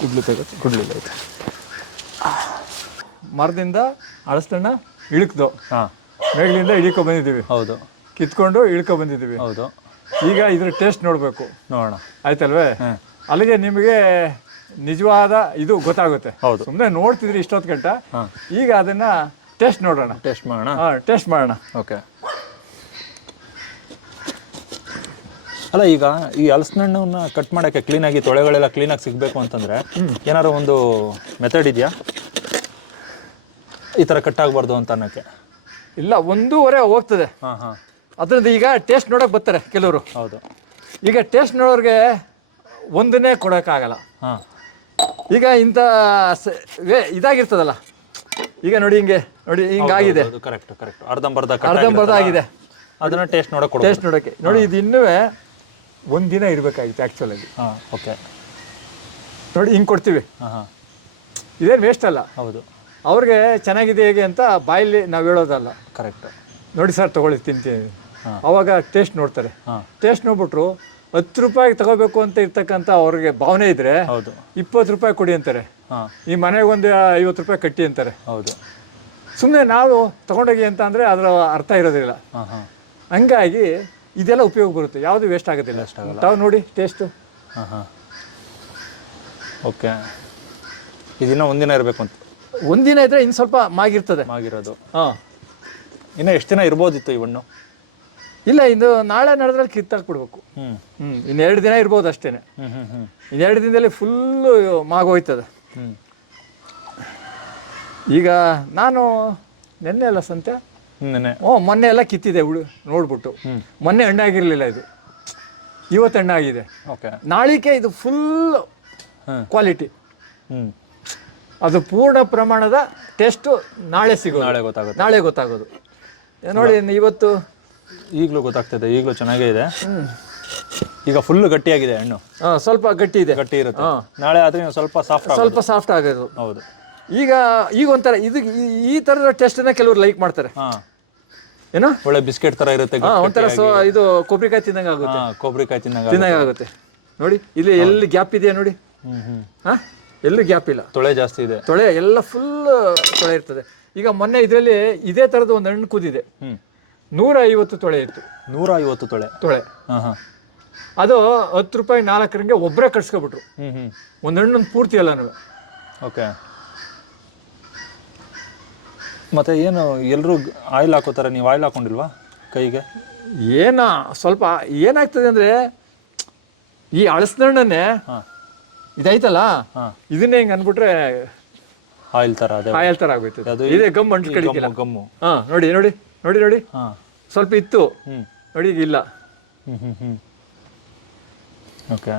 Speaker 2: ಕುಡ್ಲಿಕ್ಕೆ
Speaker 1: ಕುಡ್ಲಿಲ್ಲ ಐತೆ
Speaker 2: ಮರದಿಂದ ಅಳಸ್ತಣ್ಣ ಇಳಕ್ದು.
Speaker 1: ಹಾಂ.
Speaker 3: ಮೇಲಿಂದ ಇಳಿಕೊ ಬಂದಿದ್ದೀವಿ.
Speaker 1: ಹೌದು.
Speaker 3: ಕಿತ್ಕೊಂಡು ಇಳ್ಕೊ ಬಂದಿದ್ದೀವಿ.
Speaker 1: ಹೌದು.
Speaker 3: ಈಗ ಇದ್ರ ಟೇಸ್ಟ್ ನೋಡಬೇಕು.
Speaker 1: ನೋಡೋಣ.
Speaker 3: ಆಯ್ತಲ್ವೇ? ಅಲ್ಲಿಗೆ ನಿಮಗೆ ನಿಜವಾದ ಇದು ಗೊತ್ತಾಗುತ್ತೆ.
Speaker 1: ಹೌದು.
Speaker 3: ಸುಮ್ಮನೆ ನೋಡ್ತಿದ್ರಿ ಇಷ್ಟೊತ್ತು ಗಂಟ. ಈಗ ಅದನ್ನ ಟೇಸ್ಟ್ ನೋಡೋಣ.
Speaker 1: ಟೇಸ್ಟ್ ಮಾಡೋಣ?
Speaker 3: ಹಾ ಟೇಸ್ಟ್ ಮಾಡೋಣ.
Speaker 1: ಓಕೆ. ಅಲ್ಲ ಈಗ ಈ ಹಲಸಿನಣ್ಣವನ್ನ ಕಟ್ ಮಾಡೋಕ್ಕೆ ಕ್ಲೀನಾಗಿ ತೊಳೆಗಳೆಲ್ಲ ಕ್ಲೀನಾಗಿ ಸಿಗಬೇಕು ಅಂತಂದರೆ ಏನಾದ್ರು ಒಂದು ಮೆಥಡ್ ಇದೆಯಾ? ಈ ಥರ ಕಟ್ ಆಗಬಾರ್ದು ಅಂತ ಅನ್ನೋಕ್ಕೆ
Speaker 2: ಇಲ್ಲ ಒಂದೂವರೆ ಹೋಗ್ತದೆ.
Speaker 1: ಹಾಂ ಹಾಂ.
Speaker 2: ಅದರಿಂದ ಈಗ ಟೇಸ್ಟ್ ನೋಡಕ್ ಬರ್ತಾರೆ ಕೆಲವರು.
Speaker 1: ಹೌದು.
Speaker 2: ಈಗ ಟೇಸ್ಟ್ ನೋಡೋರಿಗೆ ಒಂದನ್ನೇ ಕೊಡೋಕ್ಕಾಗಲ್ಲ
Speaker 1: ಹಾಂ.
Speaker 2: ಈಗ ಇಂಥ ಸ- ವೇ- ಇದಾಗಿರ್ತದಲ್ಲ. ಈಗ ನೋಡಿ ಹಿಂಗೆ ನೋಡಿ ಹಿಂಗಾಗಿದೆ
Speaker 1: ಕರೆಕ್ಟ್ ಕರೆಕ್ಟ್ ಅರ್ಧಂಬರ್ಧ
Speaker 2: ಅರ್ಧಂಬರ್ಧ ಆಗಿದೆ.
Speaker 1: ಅದನ್ನ ಟೇಸ್ಟ್ ನೋಡಕ್
Speaker 2: ಟೇಸ್ಟ್ ನೋಡೋಕ್ಕೆ ನೋಡಿ ಇದು ಇನ್ನೂ
Speaker 3: ಒಂದ್ ದಿನ ಇರಬೇಕಾಗಿತ್ತು ಆ್ಯಕ್ಚುಲಾಗಿ
Speaker 1: ಹಾಂ ಓಕೆ
Speaker 3: ನೋಡಿ ಹಿಂಗೆ ಕೊಡ್ತೀವಿ.
Speaker 1: ಹಾಂ ಹಾಂ.
Speaker 3: ಇದೇನು ವೇಸ್ಟ್ ಅಲ್ಲ.
Speaker 1: ಹೌದು.
Speaker 3: ಅವ್ರಿಗೆ ಚೆನ್ನಾಗಿದೆ ಹೇಗೆ ಅಂತ ಬಾಯಲ್ಲಿ ನಾವು ಹೇಳೋದಲ್ಲ.
Speaker 1: ಕರೆಕ್ಟ್
Speaker 3: ನೋಡಿ ಸರ್ ತೊಗೊಳ್ಳಿ ತಿಂತೀವಿ ಅವಾಗ ಟೇಸ್ಟ್ ನೋಡ್ತಾರೆ.
Speaker 1: ಹಾಂ.
Speaker 3: ಟೇಸ್ಟ್ ನೋಡ್ಬಿಟ್ರು ಹತ್ತು ರೂಪಾಯಿಗೆ ತಗೋಬೇಕು ಅಂತ ಇರ್ತಕ್ಕಂಥ ಅವ್ರಿಗೆ ಭಾವನೆ ಇದ್ರೆ
Speaker 1: ಹೌದು.
Speaker 3: ಇಪ್ಪತ್ತು ರೂಪಾಯಿ ಕೊಡಿ ಅಂತಾರೆ.
Speaker 1: ಹಾಂ.
Speaker 3: ಈ ಮನೆಗೆ ಒಂದು ಐವತ್ತು ರೂಪಾಯಿ ಕಟ್ಟಿ ಅಂತಾರೆ.
Speaker 1: ಹೌದು.
Speaker 3: ಸುಮ್ಮನೆ ನಾವು ತಗೊಂಡೋಗಿ ಅಂತ ಅಂದರೆ ಅದರ ಅರ್ಥ ಇರೋದಿಲ್ಲ.
Speaker 1: ಹಾಂ ಹಾಂ.
Speaker 3: ಹಂಗಾಗಿ ಇದೆಲ್ಲ ಉಪಯೋಗ ಬರುತ್ತೆ. ಯಾವುದು ವೇಸ್ಟ್ ಆಗೋದಿಲ್ಲ. ತಾವು ನೋಡಿ ಟೇಸ್ಟು
Speaker 1: ಹಾಂ ಹಾಂ. ಓಕೆ ಇದನ್ನ ಒಂದಿನ ಇರಬೇಕು ಅಂತ.
Speaker 2: ಒಂದಿನ ಇದ್ರೆ ಇನ್ನು ಸ್ವಲ್ಪ ಮಾಗಿರ್ತದೆ.
Speaker 1: ಮಾಗಿರೋದು.
Speaker 2: ಹಾಂ.
Speaker 1: ಇನ್ನು ಎಷ್ಟು ದಿನ ಇರ್ಬೋದಿತ್ತು ಇವನ್ನು
Speaker 2: ಇಲ್ಲ ಇಂದು ನಾಳೆ ನಡೆದ್ರಲ್ಲಿ ಕಿತ್ತಾಕ್ಬಿಡ್ಬೇಕು.
Speaker 1: ಹ್ಞೂ
Speaker 2: ಹ್ಮ್ ಇನ್ನೆರಡು ದಿನ ಇರ್ಬೋದು ಅಷ್ಟೇನೆ.
Speaker 1: ಹ್ಞೂ ಹ್ಞೂ ಹ್ಮ್.
Speaker 2: ಇನ್ನೆರಡು ದಿನದಲ್ಲಿ ಫುಲ್ಲು ಮಾಗೋಯ್ತದೆ.
Speaker 1: ಹ್ಞೂ
Speaker 2: ಈಗ ನಾನು ನಿನ್ನೆ ಅಲ್ಲ ಸಂತೆ?
Speaker 1: ನೆನೆ
Speaker 2: ಓ ಮೊನ್ನೆ ಎಲ್ಲ ಕಿತ್ತಿದೆ ಹುಡು ನೋಡ್ಬಿಟ್ಟು. ಮೊನ್ನೆ ಹಣ್ಣಾಗಿರಲಿಲ್ಲ ಇದು. ಇವತ್ತು ಹಣ್ಣಾಗಿದೆ.
Speaker 1: ಓಕೆ
Speaker 2: ನಾಳಿಕೆ ಇದು ಫುಲ್
Speaker 1: ಹ್ಮ್.
Speaker 2: ಕ್ವಾಲಿಟಿ
Speaker 1: ಹ್ಞೂ
Speaker 2: ಅದು ಪೂರ್ಣ ಪ್ರಮಾಣದ ಟೆಸ್ಟು ನಾಳೆ ಸಿಗೋದು.
Speaker 1: ನಾಳೆ ಗೊತ್ತಾಗುತ್ತೆ.
Speaker 2: ನಾಳೆ ಗೊತ್ತಾಗೋದು. ನೋಡಿ ಇವತ್ತು
Speaker 1: ಈಗಲೂ ಗೊತ್ತಾಗ್ತದೆ ಈಗಲೂ ಚೆನ್ನಾಗೇ ಇದೆ. ಈಗ ಫುಲ್ ಗಟ್ಟಿಯಾಗಿದೆ ಹಣ್ಣು.
Speaker 2: ಸ್ವಲ್ಪ ಗಟ್ಟಿ ಇದೆ.
Speaker 1: ಗಟ್ಟಿ ಇರುತ್ತೆ. ನಾಳೆ ಆದ್ರೆ ಸ್ವಲ್ಪ ಸಾಫ್ಟ್
Speaker 2: ಸ್ವಲ್ಪ ಸಾಫ್ಟ್ ಆಗೋದು.
Speaker 1: ಹೌದು.
Speaker 2: ಈಗ ಈಗ ಒಂಥರ ಇದು ಈ- ಥರದ ಟೆಸ್ಟನ್ನ ಕೆಲವರು ಲೈಕ್ ಮಾಡ್ತಾರೆ.
Speaker 1: ಹಾಂ.
Speaker 2: ಏನೋ?
Speaker 1: ಒಳ್ಳೆ ಬಿಸ್ಕೆಟ್ ತರ ಇರುತ್ತೆ
Speaker 2: ಒಂಥರ ಸೊ ಇದು ಕೊಬ್ಬರಿಕಾಯಿ ತಿನ್ನಂಗೆ ಆಗುತ್ತೆ.
Speaker 1: ಕೊಬ್ಬರಿಕಾಯಿ ತಿನ್ನಂಗ
Speaker 2: ತಿನ್ನಂಗೆ ಆಗುತ್ತೆ. ನೋಡಿ ಇಲ್ಲಿ ಎಲ್ಲಿ ಗ್ಯಾಪ್ ಇದೆಯಾ ನೋಡಿ? ಹಾ? ಎಲ್ಲೂ ಗ್ಯಾಪ್ ಇಲ್ಲ.
Speaker 1: ತೊಳೆ ಜಾಸ್ತಿ ಇದೆ.
Speaker 2: ತೊಳೆ ಎಲ್ಲ ಫುಲ್ ತೊಳೆ ಇರ್ತದೆ. ಈಗ ಮೊನ್ನೆ ಇದರಲ್ಲಿ ಇದೇ ತರದ ಒಂದು ಹಣ್ಣು ಕುದಿದೆ.
Speaker 1: ಹ್ಞೂ
Speaker 2: ನೂರ ಐವತ್ತು ತೊಳೆ ಇತ್ತು.
Speaker 1: ನೂರ ಐವತ್ತು ತೊಳೆ.
Speaker 2: ತೊಳೆ.
Speaker 1: ಹಾಂ ಹಾಂ.
Speaker 2: ಅದು ಹತ್ತು ರೂಪಾಯಿ ನಾಲ್ಕರಂಗೆ ಒಬ್ಬರೇ ಕಟ್ಸ್ಕೊಬಿಟ್ರು.
Speaker 1: ಹ್ಞೂ ಹ್ಞೂ
Speaker 2: ಒಂದು ಹಣ್ಣು ಪೂರ್ತಿ ಎಲ್ಲನೂ
Speaker 1: ಓಕೆ. ಮತ್ತೆ ಏನು ಎಲ್ಲರೂ ಆಯಿಲ್ ಹಾಕೋತಾರೆ ನೀವು ಆಯಿಲ್ ಹಾಕೊಂಡಿಲ್ವಾ ಕೈಗೆ?
Speaker 2: ಏನ ಸ್ವಲ್ಪ ಏನಾಗ್ತದೆ ಅಂದರೆ ಈ ಹಣ್ಣನ್ನೇ
Speaker 1: ಹಾಂ.
Speaker 2: ಇದೈತಲ್ಲ
Speaker 1: ಹಾಂ.
Speaker 2: ಇದನ್ನೇ ಹಿಂಗೆ ಅನ್ಬಿಟ್ರೆ
Speaker 1: ಆಯಿಲ್ ತರ ಅದೇ.
Speaker 2: ಆಯಿಲ್ ಥರ ಆಗೋಯ್ತದೆ.
Speaker 1: ಅದು
Speaker 2: ಇದೇ ಗಮ್ ಅಂಟ್ ಕಡಿಕಿಲ್ಲ
Speaker 1: ಗಮ್ಮು.
Speaker 2: ಹಾಂ ನೋಡಿ ನೋಡಿ ನೋಡಿ ನೋಡಿ.
Speaker 1: ಹಾಂ.
Speaker 2: ಸ್ವಲ್ಪ ಇತ್ತು. ನೋಡಿ ಈಗ ಇಲ್ಲ.
Speaker 1: ಓಕೆ.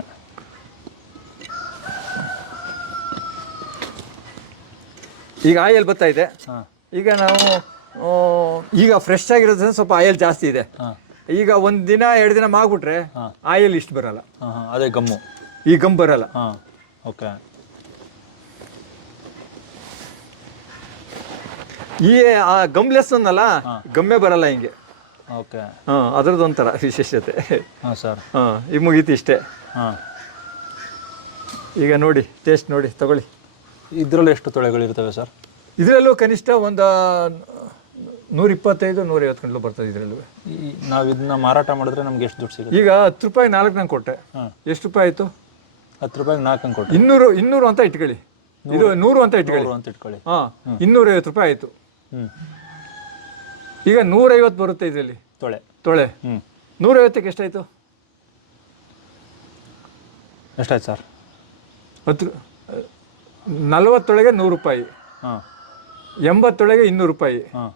Speaker 2: ಈಗ ಆಯಿಲ್ ಬರ್ತಾ ಇದೆ.
Speaker 1: ಹಾಂ.
Speaker 2: ಈಗ ನಾವು ಈಗ ಫ್ರೆಶ್ ಆಗಿರೋದ್ರಿಂದ ಸ್ವಲ್ಪ ಆಯಿಲ್ ಜಾಸ್ತಿ ಇದೆ.
Speaker 1: ಹಾಂ.
Speaker 2: ಈಗ ಒಂದು ದಿನ ಎರಡು ದಿನ ಮಾಡ್ಬಿಟ್ರೆ ಆಯಿಲ್ ಇಷ್ಟು ಬರಲ್ಲ.
Speaker 1: ಅದೇ ಗಮ್ಮು.
Speaker 2: ಈ ಗಮ್ ಬರಲ್ಲ.
Speaker 1: ಹಾಂ. ಓಕೆ
Speaker 2: ಈ ಆ ಗಮ್ಲೆಸ್ ಅನ್ನಲ್ಲ ಗಮ್ಮೆ ಬರಲ್ಲ ಹಿಂಗೆ.
Speaker 1: ಓಕೆ
Speaker 2: ಹಾಂ ಅದ್ರದ್ದು ಒಂಥರ ವಿಶೇಷತೆ.
Speaker 1: ಹಾಂ ಸರ್
Speaker 2: ಹಾಂ ಈ ಮುಗೀತು ಇಷ್ಟೇ.
Speaker 1: ಹಾಂ.
Speaker 2: ಈಗ ನೋಡಿ ಟೇಸ್ಟ್ ನೋಡಿ ತಗೊಳ್ಳಿ.
Speaker 1: ಇದರಲ್ಲಿ ಎಷ್ಟು ತೊಳೆಗಳಿರ್ತವೆ ಸರ್
Speaker 2: ಇದರಲ್ಲೂ ಕನಿಷ್ಠ ಒಂದು ನೂರ ಇಪ್ಪತ್ತೈದು ನೂರ ಐವತ್ತು ಗಂಟಲು ಬರ್ತದೆ ಇದರಲ್ಲೂ.
Speaker 1: ಈ ನಾವು ಇದನ್ನ ಮಾರಾಟ ಮಾಡಿದ್ರೆ ನಮ್ಗೆ ಎಷ್ಟು ದುಡ್ಡು ಸಿಗುತ್ತೆ?
Speaker 2: ಈಗ ಹತ್ತು ರೂಪಾಯಿ ನಾಲ್ಕು ನಂಗೆ ಕೊಟ್ಟೆ.
Speaker 1: ಹಾಂ.
Speaker 2: ಎಷ್ಟು ರೂಪಾಯಿ ಆಯಿತು?
Speaker 1: ಹತ್ತು ರೂಪಾಯಿ ನಾಲ್ಕು ಹಂಗೆ ಕೊಟ್ಟು
Speaker 2: ಇನ್ನೂರು ಇನ್ನೂರು ಅಂತ ಇಟ್ಕೊಳ್ಳಿ. ಇದು ನೂರು ಅಂತ ಇಟ್ಕೊಳ್ಳಿ.
Speaker 1: ಅಂತ ಇಟ್ಕೊಳ್ಳಿ.
Speaker 2: ಹಾಂ ಇನ್ನೂರೈವತ್ತು ರೂಪಾಯಿ ಆಯಿತು.
Speaker 1: ಹ್ಞೂ
Speaker 2: ಈಗ ನೂರೈವತ್ತು ಬರುತ್ತೆ ಇದರಲ್ಲಿ.
Speaker 1: ತೊಳೆ.
Speaker 2: ತೊಳೆ.
Speaker 1: ಹ್ಞೂ
Speaker 2: ನೂರೈವತ್ತಕ್ಕೆ ಎಷ್ಟಾಯಿತು?
Speaker 1: ಎಷ್ಟಾಯ್ತು ಸರ್?
Speaker 2: ಹತ್ತು ನಲ್ವತ್ತೊಳಗೆ ನೂರು ರೂಪಾಯಿ.
Speaker 1: ಹಾಂ.
Speaker 2: ಎಂಬತ್ತೊಳಗೆ ಇನ್ನೂರು ರೂಪಾಯಿ.
Speaker 1: ಹಾಂ.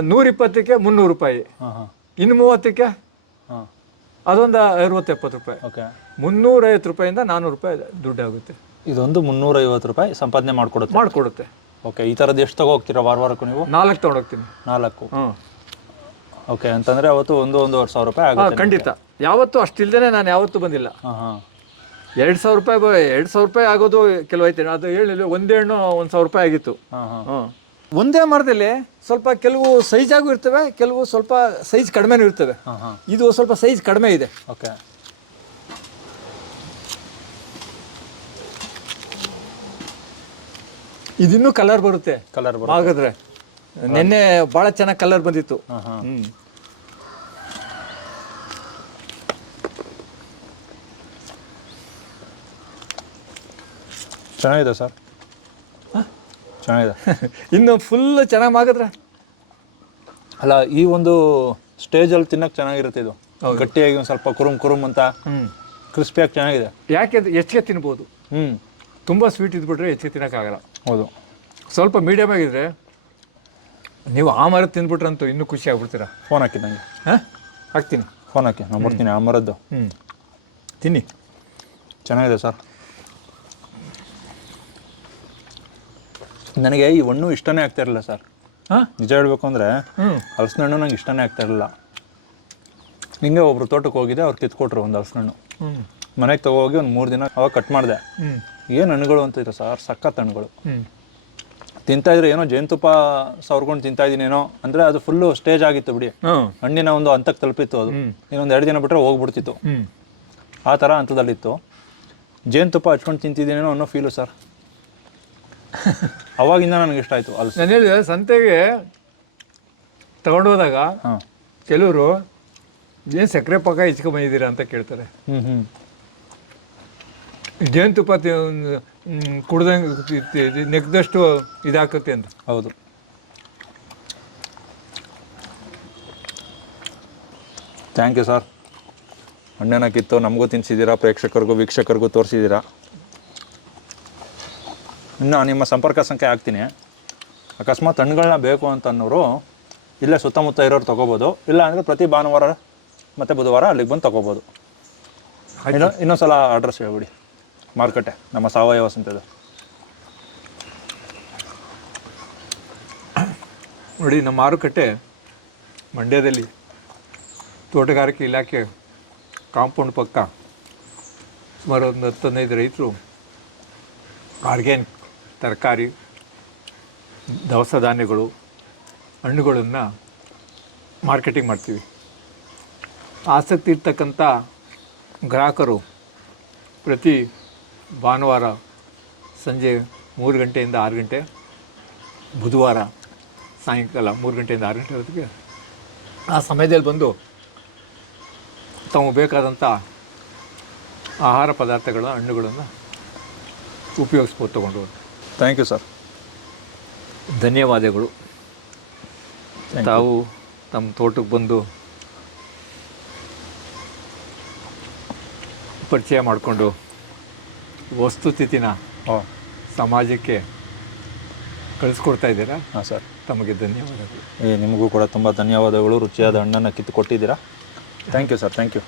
Speaker 2: ನೂರಿಪ್ಪತ್ತಕ್ಕೆ ಮುನ್ನೂರು ರೂಪಾಯಿ.
Speaker 1: ಹಾಂ ಹಾಂ.
Speaker 2: ಇನ್ನು ಮೂವತ್ತಕ್ಕೆ?
Speaker 1: ಹಾಂ.
Speaker 2: ಅದೊಂದು ಅರವತ್ತು ಎಪ್ಪತ್ತು ರೂಪಾಯಿ.
Speaker 1: ಓಕೆ.
Speaker 2: ಮುನ್ನೂರೈವತ್ತು ರೂಪಾಯಿಂದ ನಾನ್ನೂರು ರೂಪಾಯಿ ದುಡ್ಡು ಆಗುತ್ತೆ.
Speaker 1: ಇದೊಂದು ಮುನ್ನೂರೈವತ್ತು ರೂಪಾಯಿ ಸಂಪಾದನೆ ಮಾಡಿಕೊಡುತ್ತೆ.
Speaker 2: ಮಾಡಿಕೊಡುತ್ತೆ.
Speaker 1: ಓಕೆ ಈ ಥರದ್ದು ಎಷ್ಟು ತಗೋ ಹೋಗ್ತೀರಾ ವಾರ ವಾರಕ್ಕೂ ನೀವು?
Speaker 2: ನಾಲ್ಕು ತೊಗೊಂಡೋಗ್ತೀನಿ.
Speaker 1: ನಾಲ್ಕು.
Speaker 2: ಹ್ಞೂ.
Speaker 1: ಓಕೆ ಅಂತಂದರೆ ಅವತ್ತು ಒಂದು ಒಂದೂವರೆ ಸಾವಿರ ರೂಪಾಯಿ ಆಗುತ್ತೆ
Speaker 2: ಖಂಡಿತ. ಯಾವತ್ತೂ ಅಷ್ಟಿಲ್ದೇ ನಾನು ಯಾವತ್ತೂ ಬಂದಿಲ್ಲ.
Speaker 1: ಹಾಂ ಹಾಂ.
Speaker 2: ಎರಡು ಸಾವಿರ ರೂಪಾಯಿ ಎರಡು ಸಾವಿರ ರೂಪಾಯಿ ಆಗೋದು ಕೆಲವೈತೆ. ಅದು ಹೇಳಿಲ್ಲ ಒಂದೇ ಹಣ್ಣು ಒಂದು ಸಾವಿರ ರೂಪಾಯಿ ಆಗಿತ್ತು.
Speaker 1: ಹಾಂ ಹಾಂ.
Speaker 2: ಒಂದೇ ಮರದಲ್ಲಿ ಸ್ವಲ್ಪ ಕೆಲವು ಸೈಜ್ ಆಗು ಇರ್ತವೆ ಕೆಲವು ಸ್ವಲ್ಪ ಸೈಜ್ ಕಡಿಮೆನೂ ಇರ್ತವೆ. ಇದು ಸ್ವಲ್ಪ ಸೈಜ್ ಕಡಿಮೆ ಇದೆ.
Speaker 1: ಓಕೆ
Speaker 2: ಇದಿನ್ನೂ ಕಲರ್ ಬರುತ್ತೆ.
Speaker 1: ಕಲರ್
Speaker 2: ಹಾಗಾದ್ರೆ ನಿನ್ನೆ ಭಾಳ ಚೆನ್ನಾಗಿ ಕಲರ್ ಬಂದಿತ್ತು.
Speaker 1: ಚೆನ್ನಾಗಿದೆ ಸರ್. ಚೆನ್ನಾಗಿದೆ.
Speaker 2: ಇನ್ನು ಫುಲ್ ಚೆನ್ನಾಗಿ ಮಾಗಿದ್ರೆ?
Speaker 1: ಅಲ್ಲ ಈ ಒಂದು ಸ್ಟೇಜಲ್ಲಿ ತಿನ್ನಕ್ಕೆ ಚೆನ್ನಾಗಿರುತ್ತೆ ಇದು. ಗಟ್ಟಿಯಾಗಿ ಒಂದು ಸ್ವಲ್ಪ ಕುರುಮ್ ಕುರುಮ್ ಅಂತ ಕ್ರಿಸ್ಪಿಯಾಗಿ ಚೆನ್ನಾಗಿದೆ.
Speaker 2: ಯಾಕೆ ಹೆಚ್ಚಿಗೆ ತಿನ್ಬೋದು?
Speaker 1: ಹ್ಞೂ
Speaker 2: ತುಂಬ ಸ್ವೀಟ್ ಇದ್ಬಿಟ್ರೆ ಹೆಚ್ಚಿಗೆ ತಿನ್ನೋಕ್ಕಾಗಲ್ಲ.
Speaker 1: ಹೌದು.
Speaker 2: ಸ್ವಲ್ಪ ಮೀಡಿಯಮ್ ಆಗಿದ್ರೆ ನೀವು ಆ ಮರದ ತಿಂದ್ಬಿಟ್ರಂತೂ ಇನ್ನೂ ಖುಷಿ ಆಗ್ಬಿಡ್ತೀರಾ?
Speaker 1: ಫೋನ್ ಹಾಕಿ ನನಗೆ
Speaker 2: ಹಾಂ? ಹಾಕ್ತೀನಿ.
Speaker 1: ಫೋನ್ ಹಾಕಿ ನಾನು ಬರ್ತೀನಿ ಆ ಮರದ್ದು.
Speaker 2: ಹ್ಞೂ ತಿನ್ನಿ.
Speaker 1: ಚೆನ್ನಾಗಿದೆ ಸರ್. ನನಗೆ ಈ ಹಣ್ಣು ಇಷ್ಟನೇ ಆಗ್ತಾ ಇರಲಿಲ್ಲ ಸರ್.
Speaker 2: ಹಾಂ?
Speaker 1: ನಿಜ ಹೇಳ್ಬೇಕು ಅಂದರೆ ಹಲಸಿನ ಹಣ್ಣು ನಂಗೆ ಇಷ್ಟನೇ ಆಗ್ತಾ ಇರಲಿಲ್ಲ. ಹಿಂಗೆ ಒಬ್ರು ತೋಟಕ್ಕೆ ಹೋಗಿದ್ದೆ ಅವ್ರು ಕಿತ್ಕೊಟ್ರು ಒಂದು ಹಲಸಿನ ಹಣ್ಣು. ಮನೆಗೆ ತಗೋಗಿ ಒಂದು ಮೂರು ದಿನ ಅವಾಗ ಕಟ್ ಮಾಡಿದೆ. ಏನು ಹಣ್ಣುಗಳು ಅಂತಿದ್ರು ಸರ್ ಸಖತ್ ಹಣ್ಣುಗಳು.
Speaker 2: ಹ್ಞೂ
Speaker 1: ತಿಂತಾ ಇದ್ರೆ ಏನೋ ಜೇನುತುಪ್ಪ ಸವರ್ಕೊಂಡು ತಿಂತಾ ಇದೀನೇನೋ ಅಂದರೆ ಅದು ಫುಲ್ಲು ಸ್ಟೇಜ್ ಆಗಿತ್ತು ಬಿಡಿ. ಹಣ್ಣಿನ ಒಂದು ಹಂತಕ್ಕೆ ತಲುಪಿತ್ತು ಅದು. ಇನ್ನೊಂದು ಎರಡು ದಿನ ಬಿಟ್ಟರೆ ಹೋಗ್ಬಿಡ್ತಿತ್ತು. ಆ ಥರ ಹಂತದಲ್ಲಿತ್ತು. ಜೇನುತುಪ್ಪ ಹಚ್ಕೊಂಡು ತಿಂತಿದ್ದೀನೇನೋ ಅನ್ನೋ ಫೀಲು ಸರ್. ಅವಾಗಿಂದ ನನಗೆ ಇಷ್ಟ ಆಯಿತು ಅಲ್ಲಿ
Speaker 2: ನಾನು ಹೇಳಿದೆ ಸಂತೆಗೆ ತಗೊಂಡು ಹೋದಾಗ
Speaker 1: ಹಾಂ.
Speaker 2: ಕೆಲವರು ಏನು ಸಕ್ಕರೆ ಪಾಕ ಇಚ್ಕೊಂಬಂದಿದ್ದೀರಾ ಅಂತ ಕೇಳ್ತಾರೆ.
Speaker 1: ಹ್ಞೂ ಹ್ಞೂ
Speaker 2: ಜೇನುತುಪ್ಪ ಕುಡ್ದಂಗೆ ನೆಗ್ದಷ್ಟು ಇದಾಕತ್ತೆ ಅಂತ.
Speaker 1: ಹೌದು. ಥ್ಯಾಂಕ್ ಯು ಸರ್ ಹಣ್ಣನ್ನ ಕಿತ್ತು ನಮಗೂ ತಿನ್ಸಿದ್ದೀರಾ ಪ್ರೇಕ್ಷಕರಿಗೂ ವೀಕ್ಷಕರಿಗೂ ತೋರಿಸಿದ್ದೀರಾ ಇನ್ನು ನಿಮ್ಮ ಸಂಪರ್ಕ ಸಂಖ್ಯೆ ಹಾಕ್ತೀನಿ. ಅಕಸ್ಮಾತ್ ಹಣ್ಣುಗಳನ್ನ ಬೇಕು ಅಂತ ಅನ್ನೋರು ಇಲ್ಲೇ ಸುತ್ತಮುತ್ತ ಇರೋರು ತೊಗೋಬೋದು. ಇಲ್ಲ ಅಂದರೆ ಪ್ರತಿ ಭಾನುವಾರ ಮತ್ತು ಬುಧವಾರ ಅಲ್ಲಿಗೆ ಬಂದು ತೊಗೋಬೋದು. ಇನ್ನೊ ಇನ್ನೊಂದು ಸಲ ಅಡ್ರೆಸ್ ಹೇಳ್ಬಿಡಿ. ಮಾರುಕಟ್ಟೆ ನಮ್ಮ ಸಾವಯವ ಸಂತೆದು.
Speaker 2: ನೋಡಿ ನಮ್ಮ ಮಾರುಕಟ್ಟೆ ಮಂಡ್ಯದಲ್ಲಿ ತೋಟಗಾರಿಕೆ ಇಲಾಖೆ ಕಾಂಪೌಂಡ್ ಪಕ್ಕ ಸುಮಾರು ಒಂದು ಹತ್ತೊಂದೈದು ರೈತರು ಆರ್ಗ್ಯಾನಿಕ್ ತರಕಾರಿ ದವಸ ಧಾನ್ಯಗಳು ಹಣ್ಣುಗಳನ್ನು ಮಾರ್ಕೆಟಿಂಗ್ ಮಾಡ್ತೀವಿ ಆಸಕ್ತಿ ಇರ್ತಕ್ಕಂಥ ಗ್ರಾಹಕರು ಪ್ರತಿ ಭಾನುವಾರ ಸಂಜೆ ಮೂರು ಗಂಟೆಯಿಂದ ಆರು ಗಂಟೆ, ಬುಧವಾರ ಸಾಯಂಕಾಲ ಮೂರು ಗಂಟೆಯಿಂದ ಆರು ಗಂಟೆ ಹೊತ್ತಿಗೆ ಆ ಸಮಯದಲ್ಲಿ ಬಂದು ತಾವು ಬೇಕಾದಂಥ ಆಹಾರ ಪದಾರ್ಥಗಳ ಹಣ್ಣುಗಳನ್ನು ಉಪಯೋಗಿಸ್ಬೋದು, ತೊಗೊಂಡು.
Speaker 1: ಥ್ಯಾಂಕ್ ಯು ಸರ್
Speaker 2: ಧನ್ಯವಾದಗಳು. ತಾವು ತಮ್ಮ ತೋಟಕ್ಕೆ ಬಂದು ಪರಿಚಯ ಮಾಡಿಕೊಂಡು ವಸ್ತುಸ್ಥಿತಿನ ಸಮಾಜಕ್ಕೆ ಕಳಿಸ್ಕೊಡ್ತಾ ಇದ್ದೀರಾ?
Speaker 1: ಹಾಂ ಸರ್
Speaker 2: ತಮಗೆ ಧನ್ಯವಾದಗಳು.
Speaker 1: ಏ ನಿಮಗೂ ಕೂಡ ತುಂಬ ಧನ್ಯವಾದಗಳು. ರುಚಿಯಾದ ಹಣ್ಣನ್ನು ಕಿತ್ತು ಕೊಟ್ಟಿದ್ದೀರಾ? Thank you sir thank you